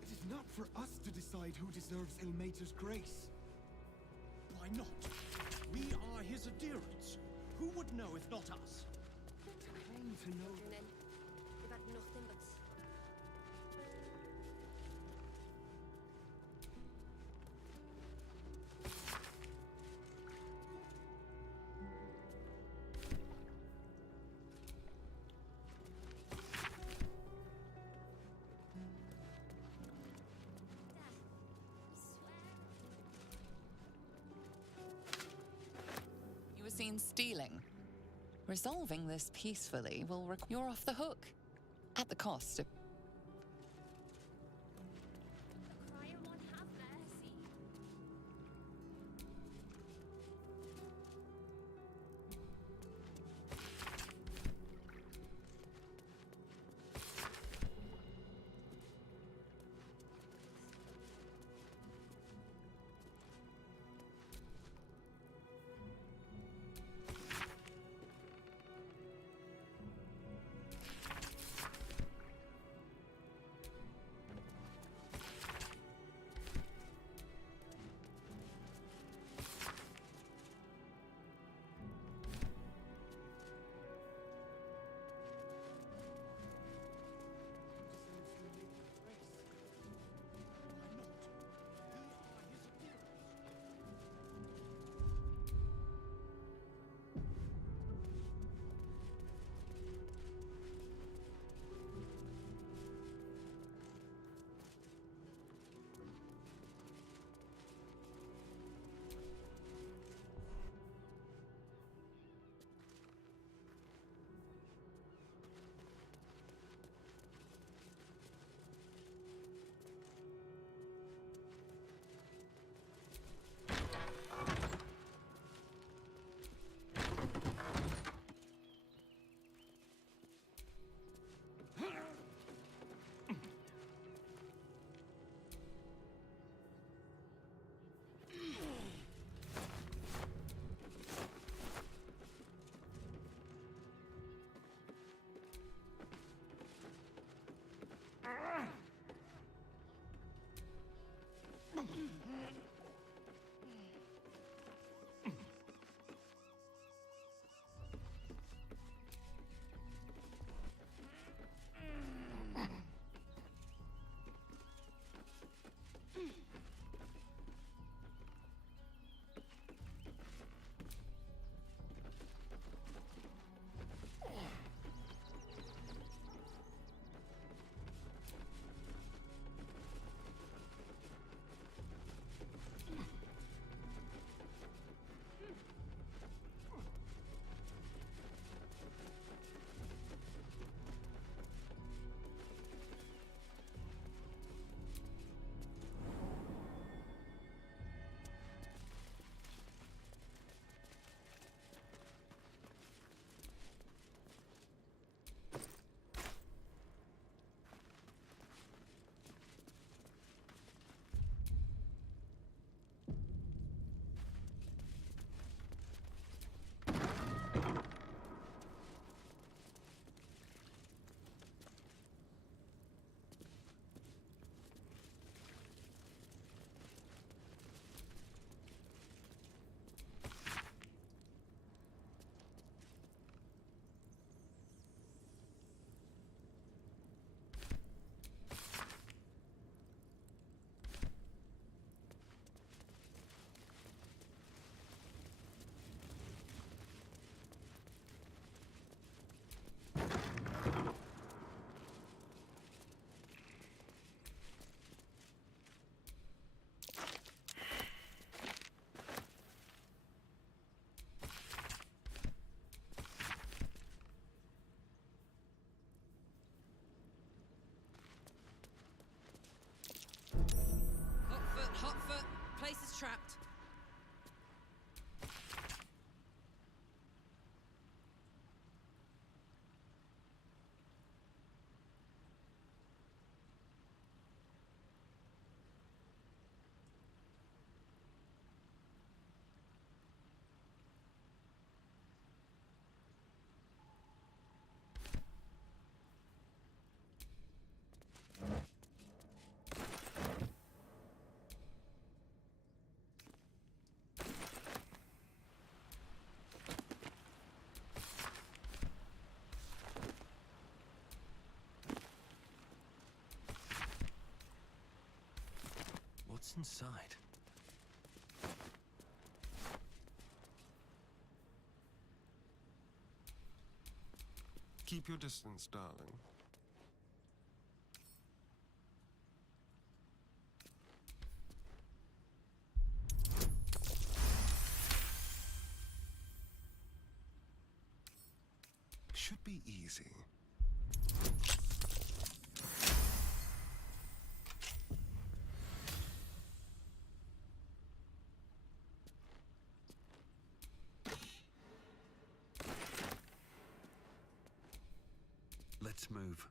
It is not for us to decide who deserves Ilmater's grace. Why not? We are his adherents. Who would know if not us? To claim to know... And then, we've had nothing but... Seen stealing. Resolving this peacefully will require you're off the hook. At the cost of... Hotfoot, place is trapped. What's inside? Keep your distance, darling. Should be easy. Let's move.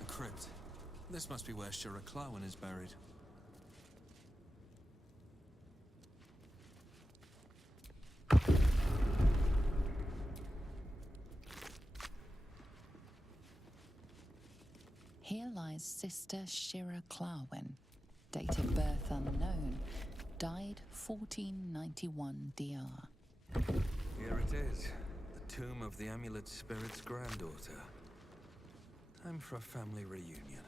A crypt. This must be where Shira Clawen is buried. Here lies Sister Shira Clawen, date of birth unknown, died 1491 DR. Here it is, the tomb of the amulet spirit's granddaughter. Time for a family reunion.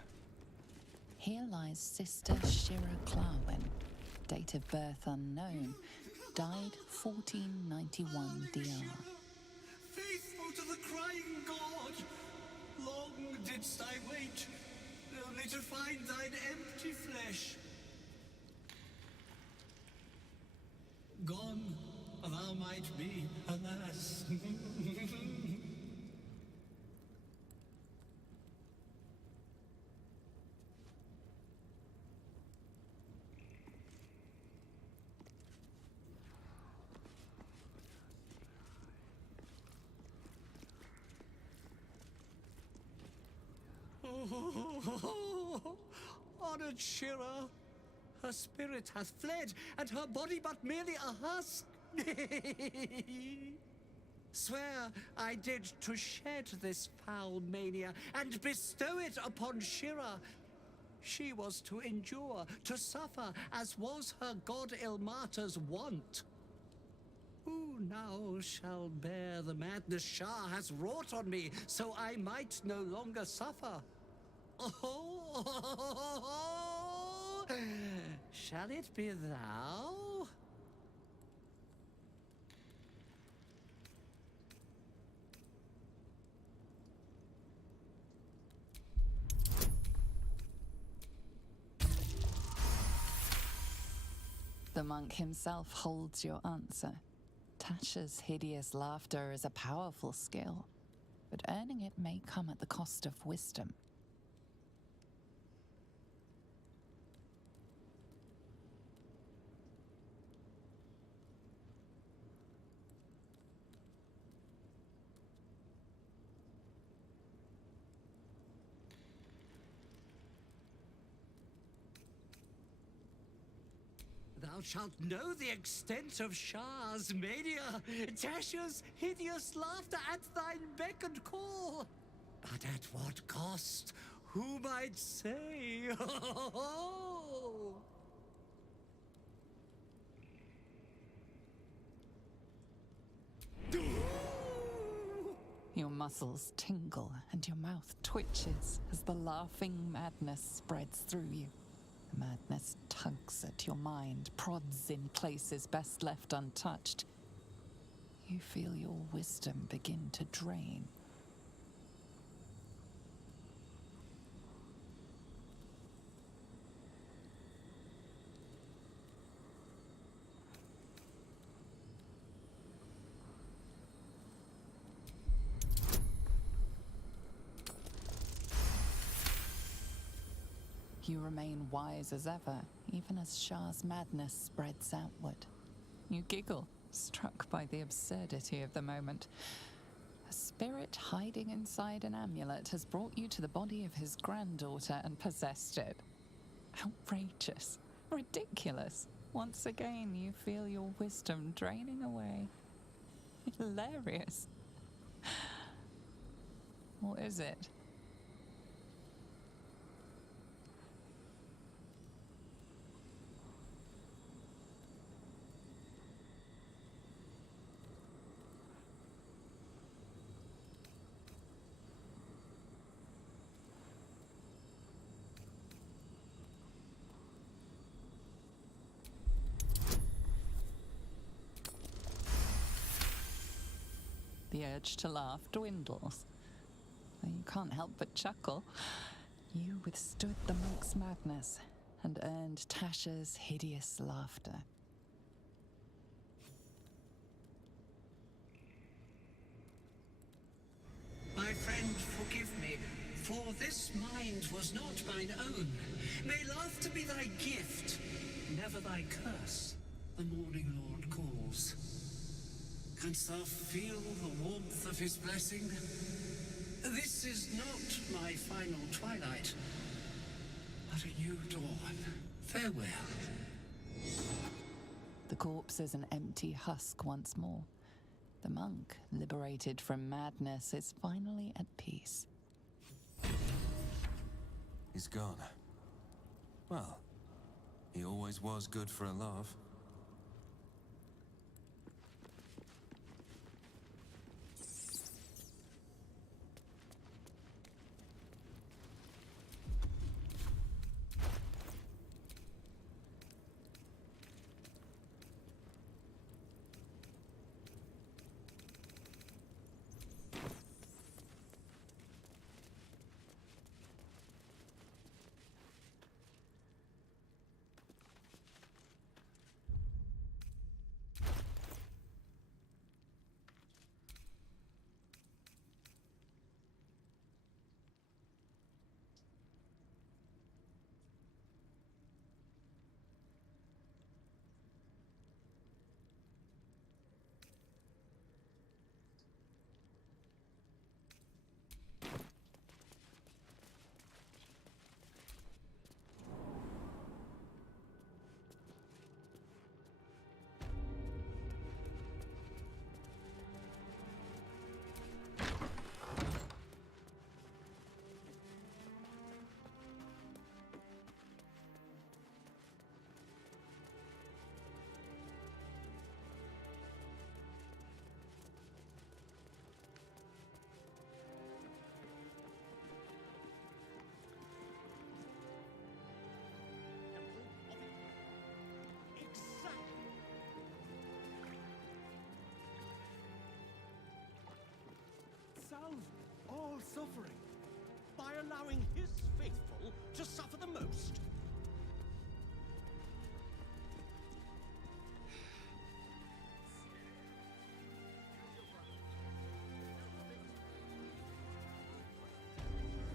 Here lies Sister Shira Clawen, date of birth unknown, died 1491 DR. Faithful to the crying god, long didst I wait, only to find thine empty flesh. Gone thou might be, alas. Honored Shira, her spirit hath fled, and her body but merely a husk. Swear I did to shed this foul mania and bestow it upon Shira. She was to endure, to suffer, as was her god Ilmata's wont. Who now shall bear the madness Shah has wrought on me, so I might no longer suffer? Oh, shall it be thou? The monk himself holds your answer. Tasha's hideous laughter is a powerful skill, but earning it may come at the cost of wisdom. Thou shalt know the extent of Shah's mania, Tasha's hideous laughter at thine beck and call. But at what cost? Who might say? Your muscles tingle and your mouth twitches as the laughing madness spreads through you. The madness tugs at your mind, prods in places best left untouched. You feel your wisdom begin to drain. You remain wise as ever, even as Shah's madness spreads outward. You giggle, struck by the absurdity of the moment. A spirit hiding inside an amulet has brought you to the body of his granddaughter and possessed it. Outrageous. Ridiculous. Once again, you feel your wisdom draining away. Hilarious. What is it? The urge to laugh dwindles. Though you can't help but chuckle. You withstood the monk's madness and earned Tasha's hideous laughter. My friend, forgive me, for this mind was not mine own. May laughter be thy gift, never thy curse. The morning lord calls. Canst thou feel the warmth of his blessing? This is not my final twilight, but a new dawn. Farewell. The corpse is an empty husk once more. The monk, liberated from madness, is finally at peace. He's gone. Well, he always was good for a laugh. Salve all suffering by allowing his faithful to suffer the most.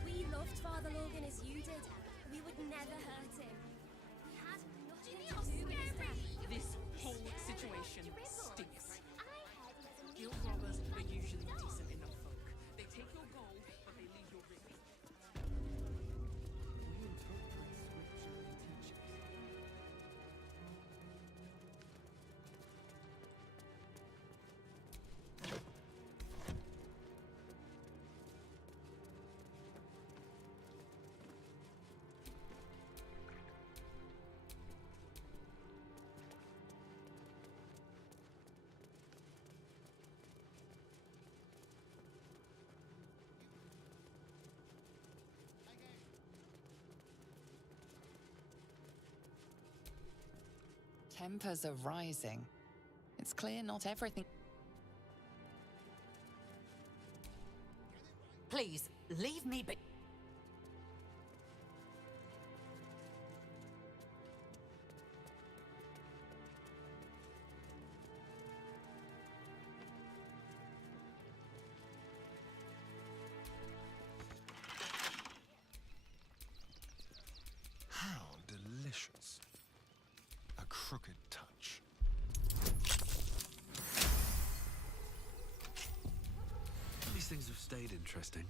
We loved Father Logan as you did. We would never hurt him. We had nothing to do with his death. This whole situation stinks. Guild robbers are usually decent enough folk. They take your gold, but they leave your ring. We interpret scripture and teachings. Tempers are rising. It's clear not everything Leave me be. How delicious. A crooked touch. These things have stayed interesting.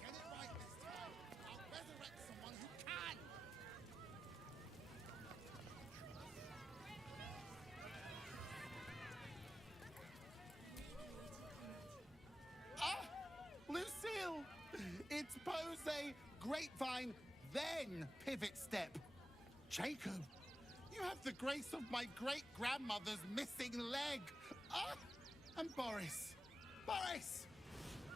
Get it right this time. I'll resurrect someone who can. Ah, Lucille! It's pose, grapevine, then pivot step. Jacob, you have the grace of my great-grandmother's missing leg. Ah, and Boris. Boris!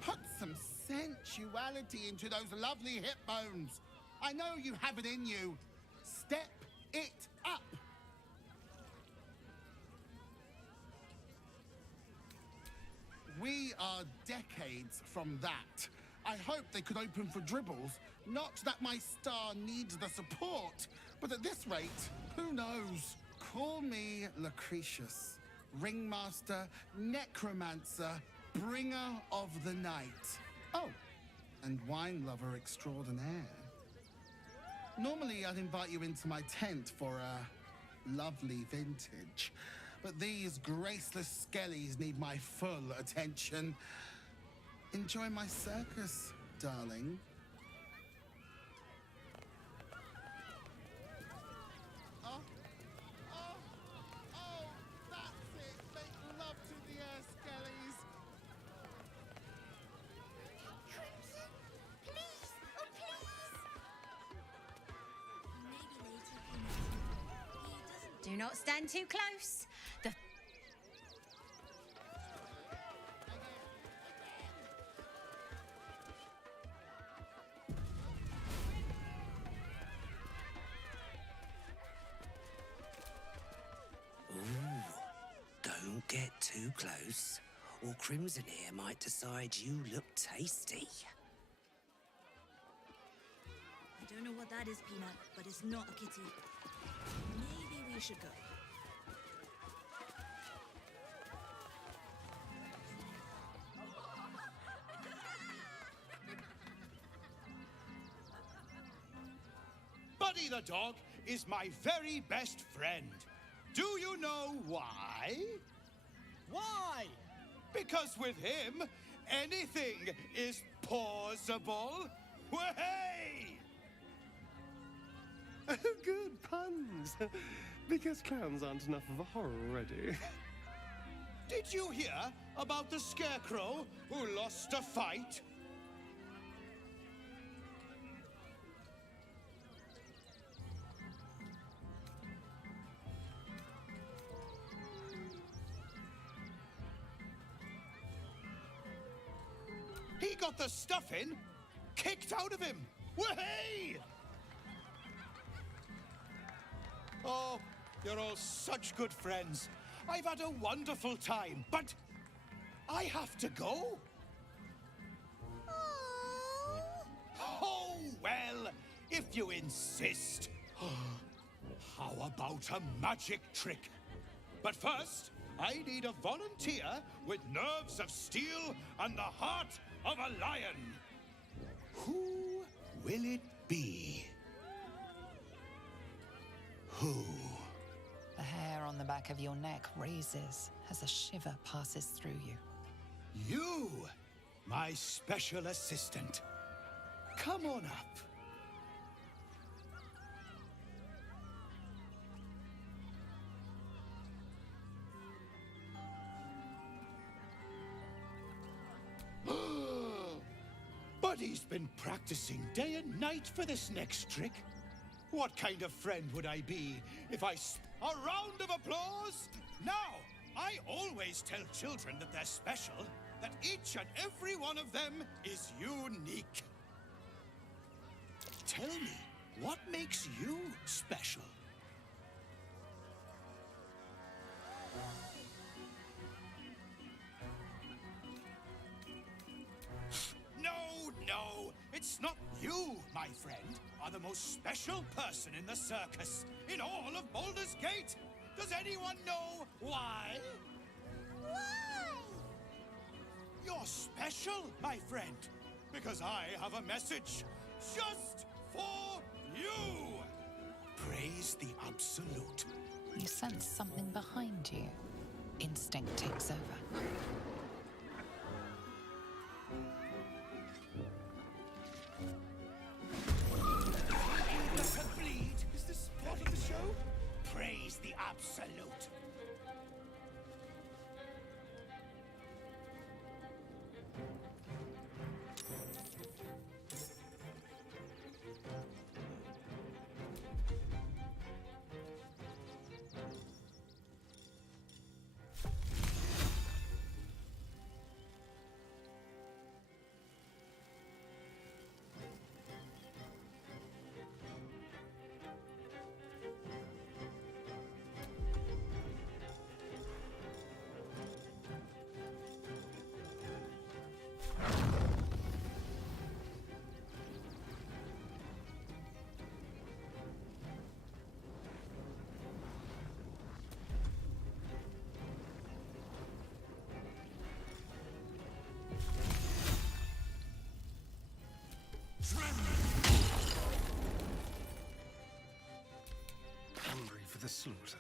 Put some sensuality into those lovely hip bones. I know you have it in you. Step it up. We are decades from that. I hope they could open for dribbles. Not that my star needs the support, but at this rate, who knows? Call me Lucretius, ringmaster, necromancer, bringer of the night. Oh, and wine lover extraordinaire. Normally, I'd invite you into my tent for a lovely vintage. But these graceless skellies need my full attention. Enjoy my circus, darling. Oh, that's it. Make love to the air, skellies. Crimson, please, oh please. Maybe later he doesn't. Do not stand too close. The Don't get too close, or Crimson here might decide you look tasty. I don't know what that is, Peanut, but it's not a kitty. Maybe we should go. Buddy the dog is my very best friend. Do you know why? Why? Because with him, anything is possible. Way! Good puns. Because clowns aren't enough of a horror already. Did you hear about the scarecrow who lost a fight? He got the stuffing kicked out of him. Way! Oh, you're all such good friends. I've had a wonderful time, but I have to go. Oh, well, if you insist. How about a magic trick? But first, I need a volunteer with nerves of steel and the heart of a lion. Who will it be? Who? The hair on the back of your neck raises as a shiver passes through you. You, my special assistant. Come on up. Buddy's been practicing day and night for this next trick. What kind of friend would I be if I... A round of applause! Now, I always tell children that they're special, that each and every one of them is unique. Tell me, what makes you special? No, it's not you, my friend, are the most special person in the circus, in all of Baldur's Gate. Does anyone know why? Why? You're special, my friend, because I have a message just for you. Praise the Absolute. You sense something behind you. Instinct takes over. Let her bleed. Is this part of the show? Praise the Absolute. Hungry for the slaughter.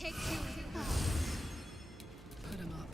Take two. Put him up.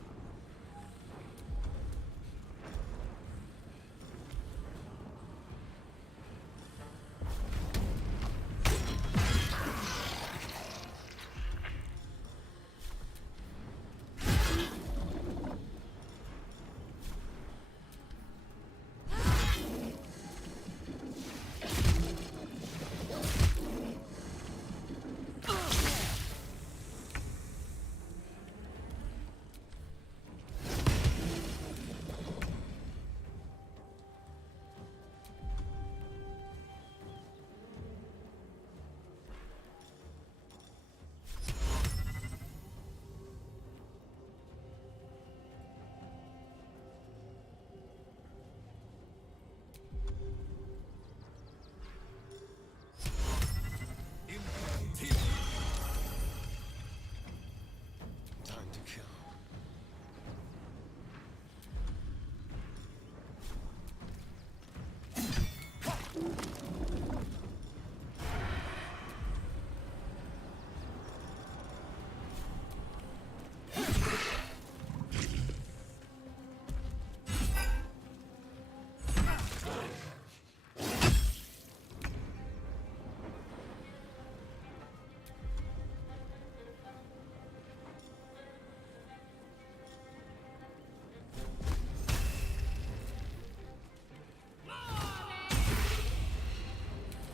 Time to kill.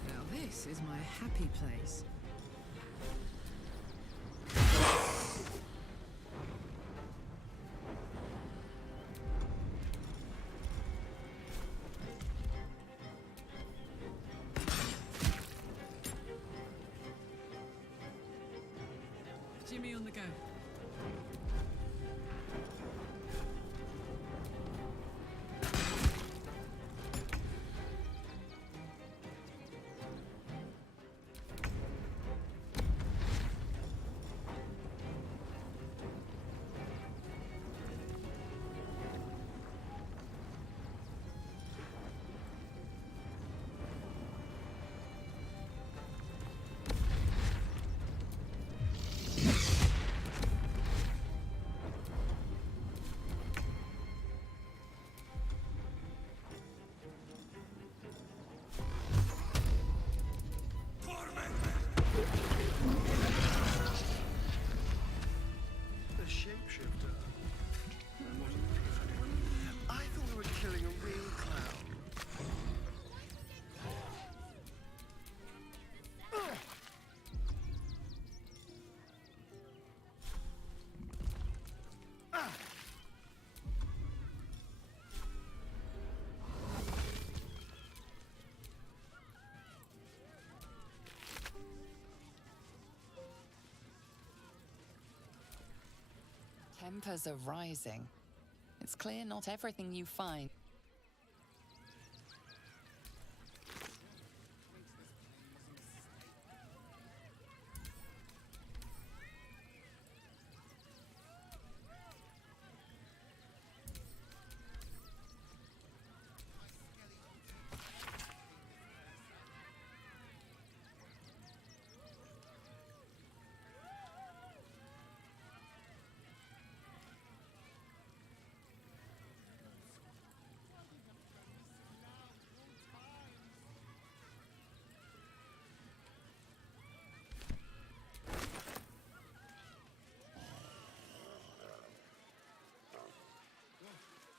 Now this is my happy place. Jimmy on the go. A shapeshifter? What a primitive. I thought we were killing a real clown. Tempers are rising. It's clear not everything you find.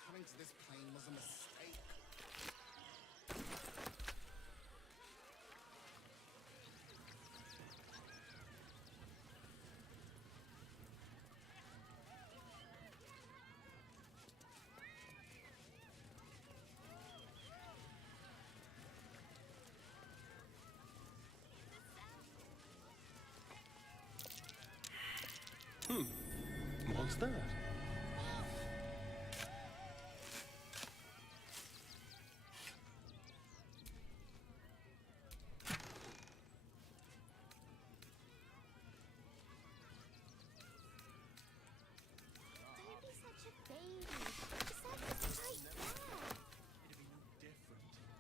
Coming to this plane was a mistake. What's that? Don't be such a baby. The circus is right there.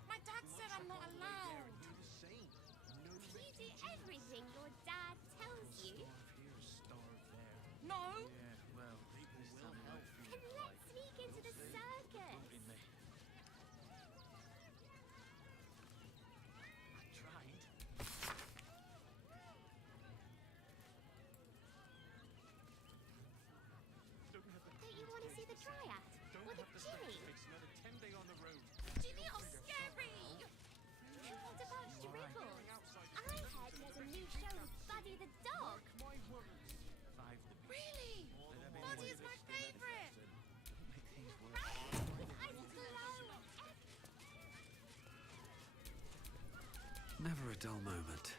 My dad said I'm not allowed. You do everything your dad tells you. No. Then let's sneak into the circus. Don't you want to see the triad? Or the Jimmy? Jimmy, I'm scary. And what about Dribbles? I heard there's a new show with Buddy the dog. Really? Buddy is my favorite. With eyes glowing. Never a dull moment.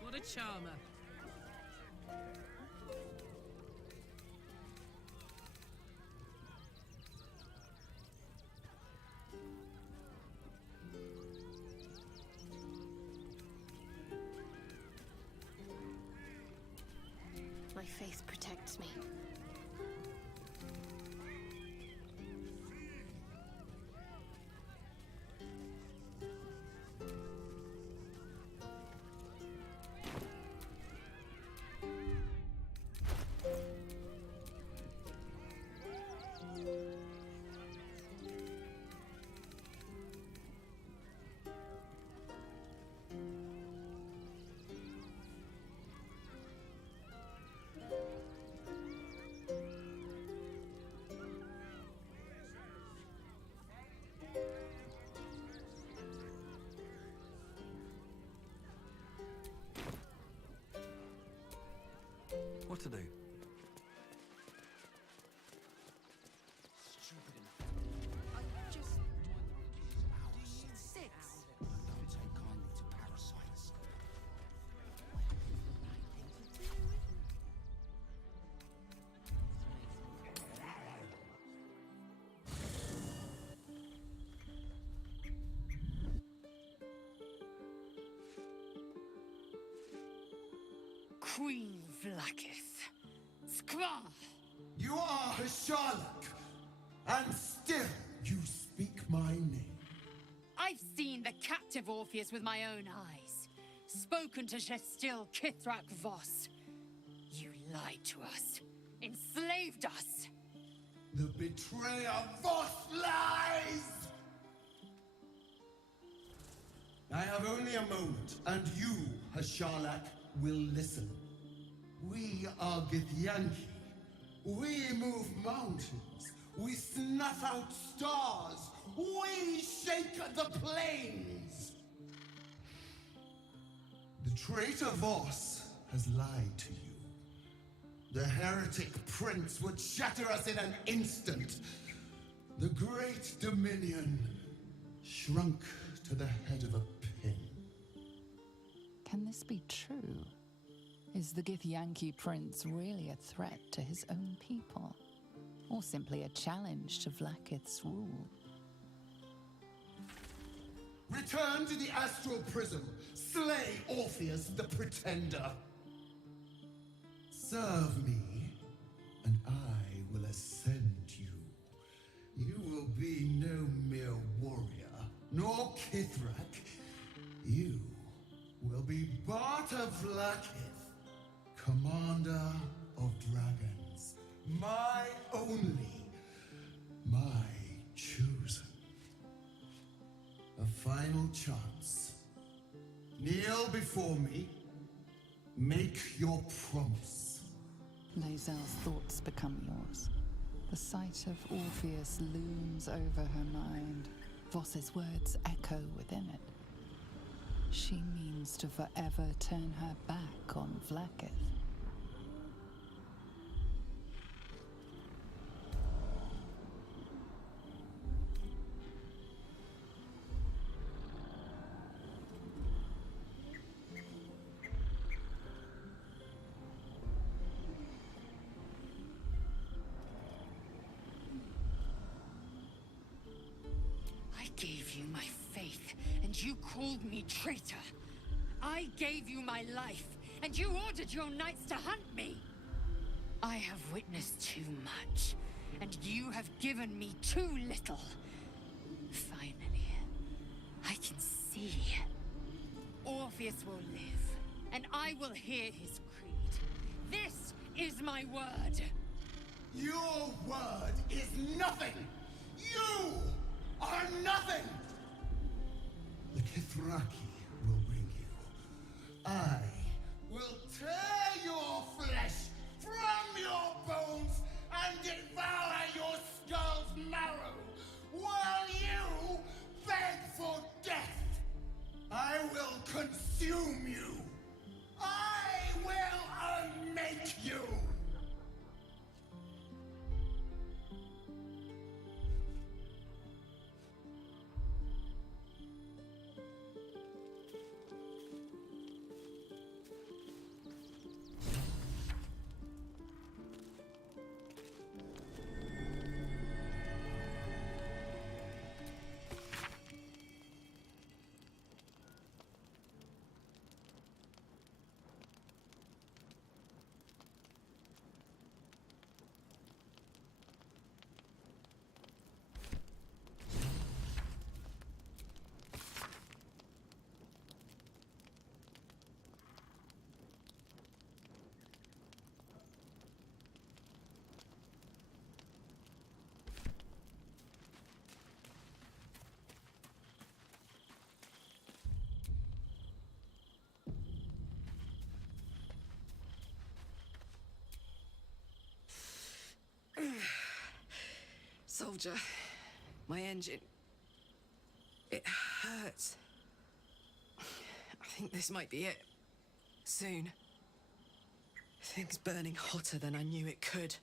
What a charmer. My faith protects me. What to do? I just six. Don't take kindly to parasites. Queen Vlakith. Skra! You are Hashalak, and still you speak my name. I've seen the captive Orpheus with my own eyes. Spoken to Shestil Kithrak Voss. You lied to us. Enslaved us. The betrayer Voss lies! I have only a moment, and you, Hashalak, will listen. We are Githyanki. We move mountains. We snuff out stars. We shake the plains. The traitor Voss has lied to you. The heretic prince would shatter us in an instant. The great dominion shrunk to the head of a pin. Can this be true? Is the Githyanki prince really a threat to his own people? Or simply a challenge to Vlakith's rule? Return to the astral prism. Slay Orpheus the Pretender. Serve me, and I will ascend you. You will be no mere warrior, nor Kithrak. You will be Bart of Vlakith, Commander of dragons, my only, my chosen. A final chance. Kneel before me. Make your promise. Lae'zel's thoughts become yours. The sight of Orpheus looms over her mind. Voss's words echo within it. She means to forever turn her back on Vlaakith. I gave you my faith, and you called me traitor. I gave you my life, and you ordered your knights to hunt me. I have witnessed too much, and you have given me too little. Finally, I can see. Orpheus will live, and I will hear his creed. This is my word. Your word is nothing! You are nothing! The Kithraki will bring you. I will tear your flesh from your bones and devour your skull's marrow while you beg for death. I will consume you. I will unmake you. Soldier, my engine. It hurts. I think this might be it. Soon. Things burning hotter than I knew it could.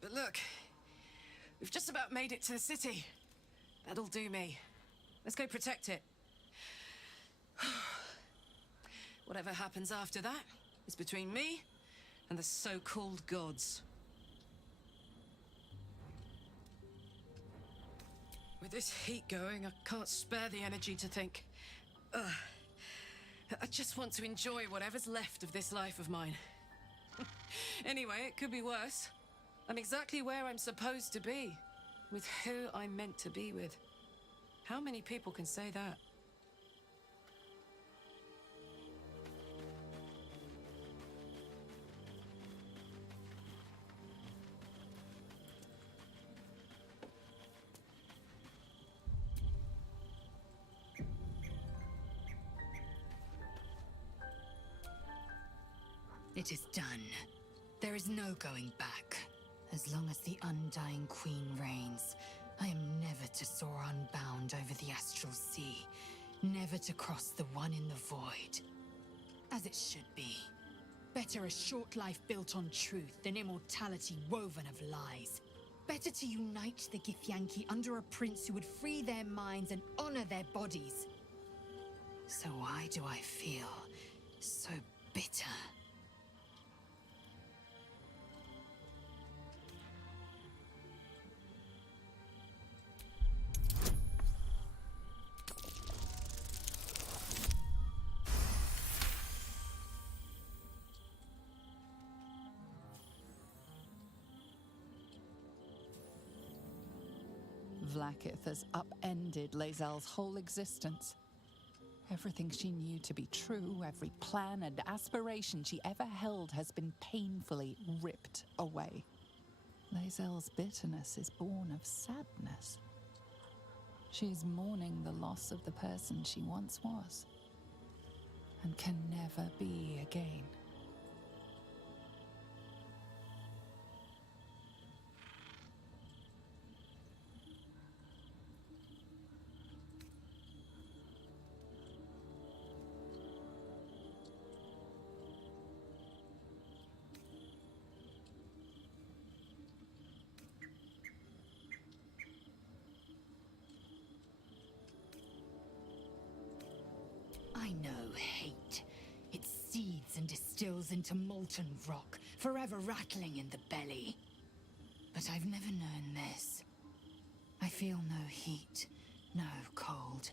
But look, we've just about made it to the city. That'll do me. Let's go protect it. Whatever happens after that is between me and the so-called gods. With this heat going, I can't spare the energy to think. I just want to enjoy whatever's left of this life of mine. Anyway, it could be worse. I'm exactly where I'm supposed to be, with who I'm meant to be with. How many people can say that? It is done. There is no going back. As long as the Undying Queen reigns, I am never to soar unbound over the astral sea, never to cross the one in the void. As it should be. Better a short life built on truth than immortality woven of lies. Better to unite the Githyanki under a prince who would free their minds and honor their bodies. So why do I feel so bitter? Vlaakith has upended Lae'zel's whole existence. Everything she knew to be true, every plan and aspiration she ever held has been painfully ripped away. Lae'zel's bitterness is born of sadness. She is mourning the loss of the person she once was, and can never be again. I know hate. It seeds and distills into molten rock, forever rattling in the belly. But I've never known this. I feel no heat, no cold.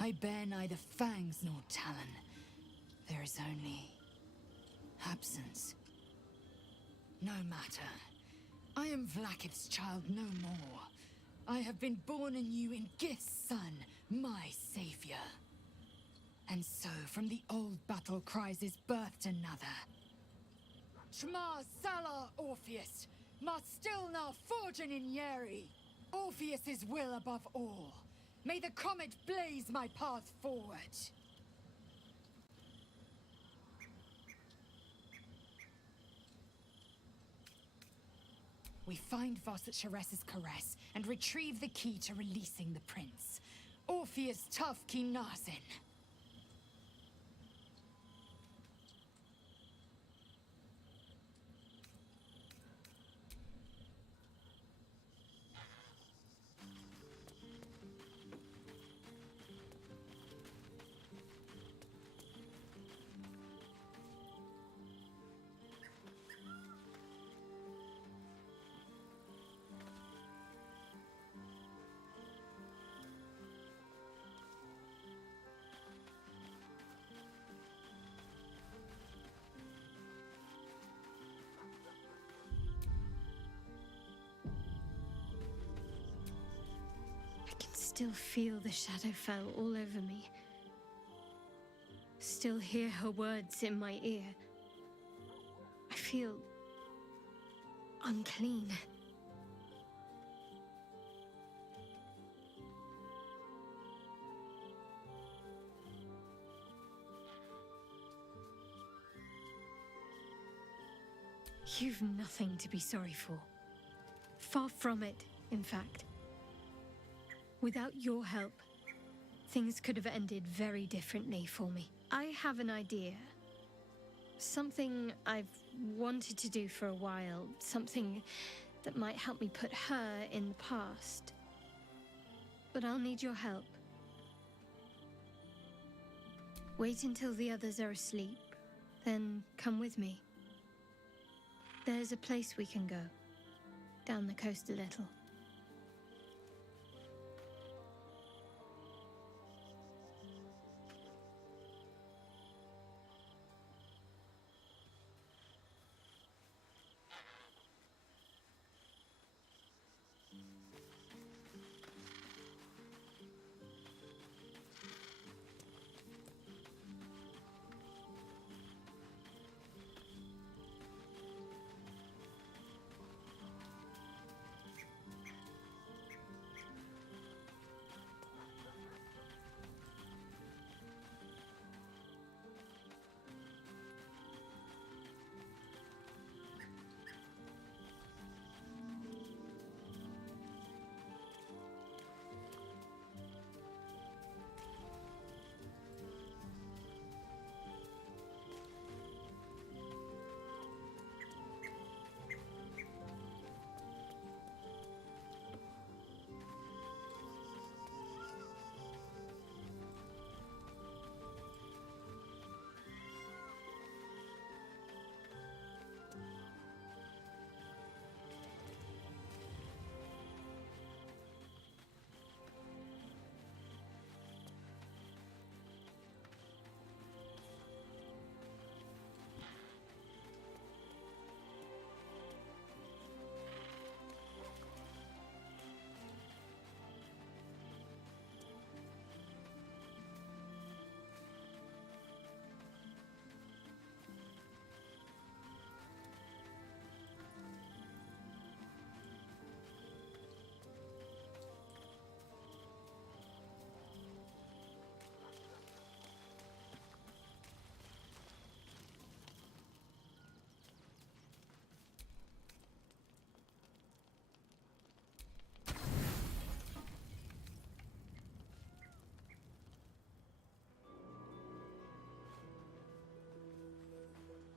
I bear neither fangs nor talon. There is only absence. No matter. I am Vlaakith's child no more. I have been born anew in Gith's son, my savior. And so, from the old battle cries is birthed another. Shma Salar Orpheus, Ma Stilnar Forgin in Yeri. Orpheus's will above all. May the comet blaze my path forward. We find Voss at Sharess's caress and retrieve the key to releasing the prince. Orpheus Tough Kinazin. I can still feel the Shadowfell all over me. Still hear her words in my ear. I feel unclean. You've nothing to be sorry for. Far from it, in fact. Without your help, things could have ended very differently for me. I have an idea. Something I've wanted to do for a while. Something that might help me put her in the past. But I'll need your help. Wait until the others are asleep, then come with me. There's a place we can go. Down the coast a little.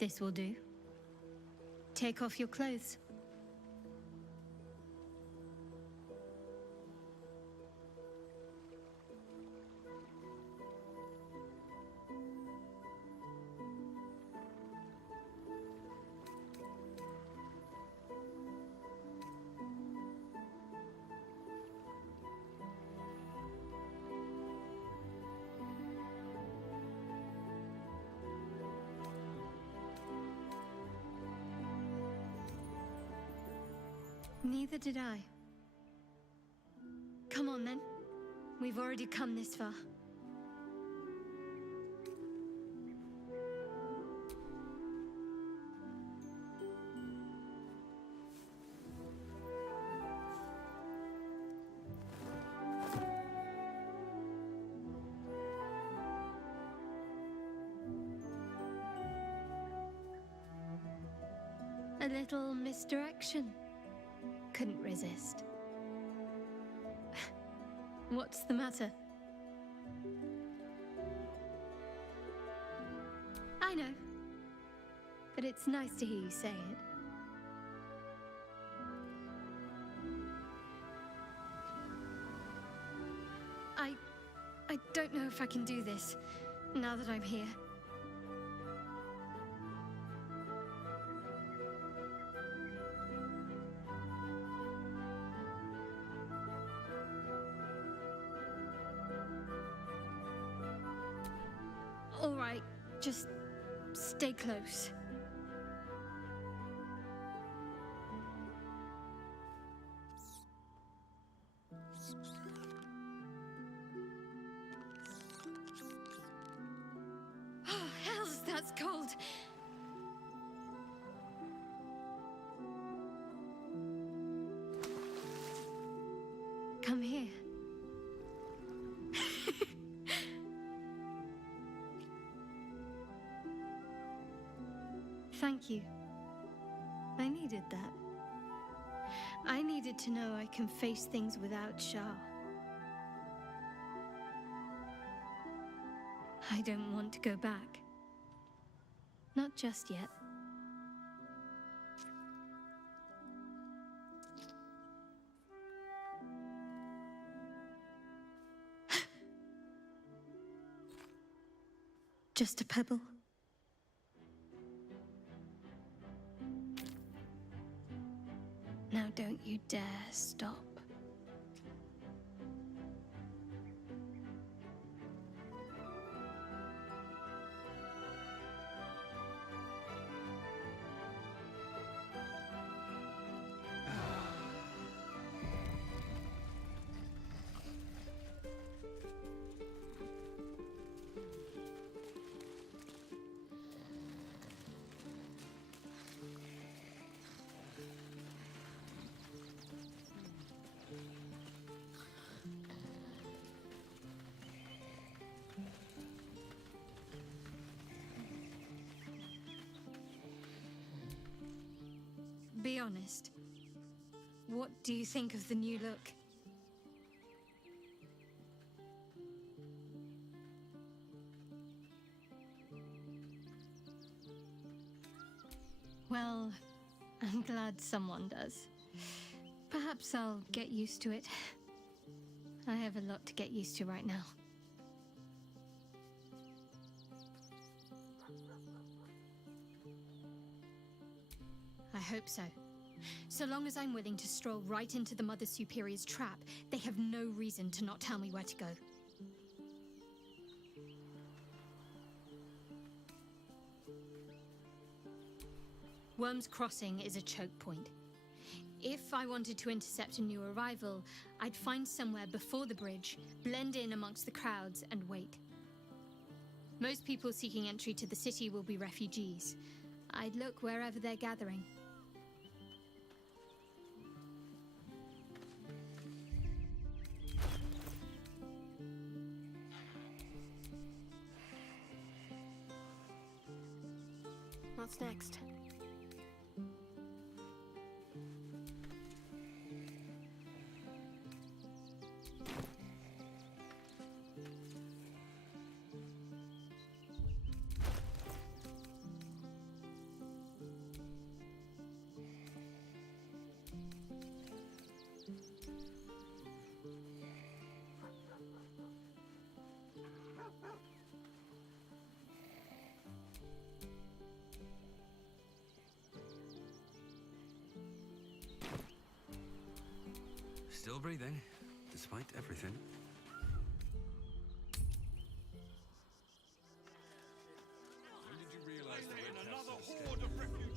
This will do. Take off your clothes. Neither did I. Come on, then. We've already come this far. A little misdirection. Couldn't resist. What's the matter? I know. But it's nice to hear you say it. I don't know if I can do this, now that I'm here. All right, just stay close. Oh, hells, that's cold. Come here. Thank you. I needed that. I needed to know I can face things without Shah. I don't want to go back. Not just yet. Just a pebble. Now don't you dare stop. Be honest. What do you think of the new look? Well, I'm glad someone does. Perhaps I'll get used to it. I have a lot to get used to right now. I hope so. So long as I'm willing to stroll right into the Mother Superior's trap, they have no reason to not tell me where to go. Worm's Crossing is a choke point. If I wanted to intercept a new arrival, I'd find somewhere before the bridge, blend in amongst the crowds, and wait. Most people seeking entry to the city will be refugees. I'd look wherever they're gathering. What's next? Still breathing, despite everything. When did you realize that another horde of refugees?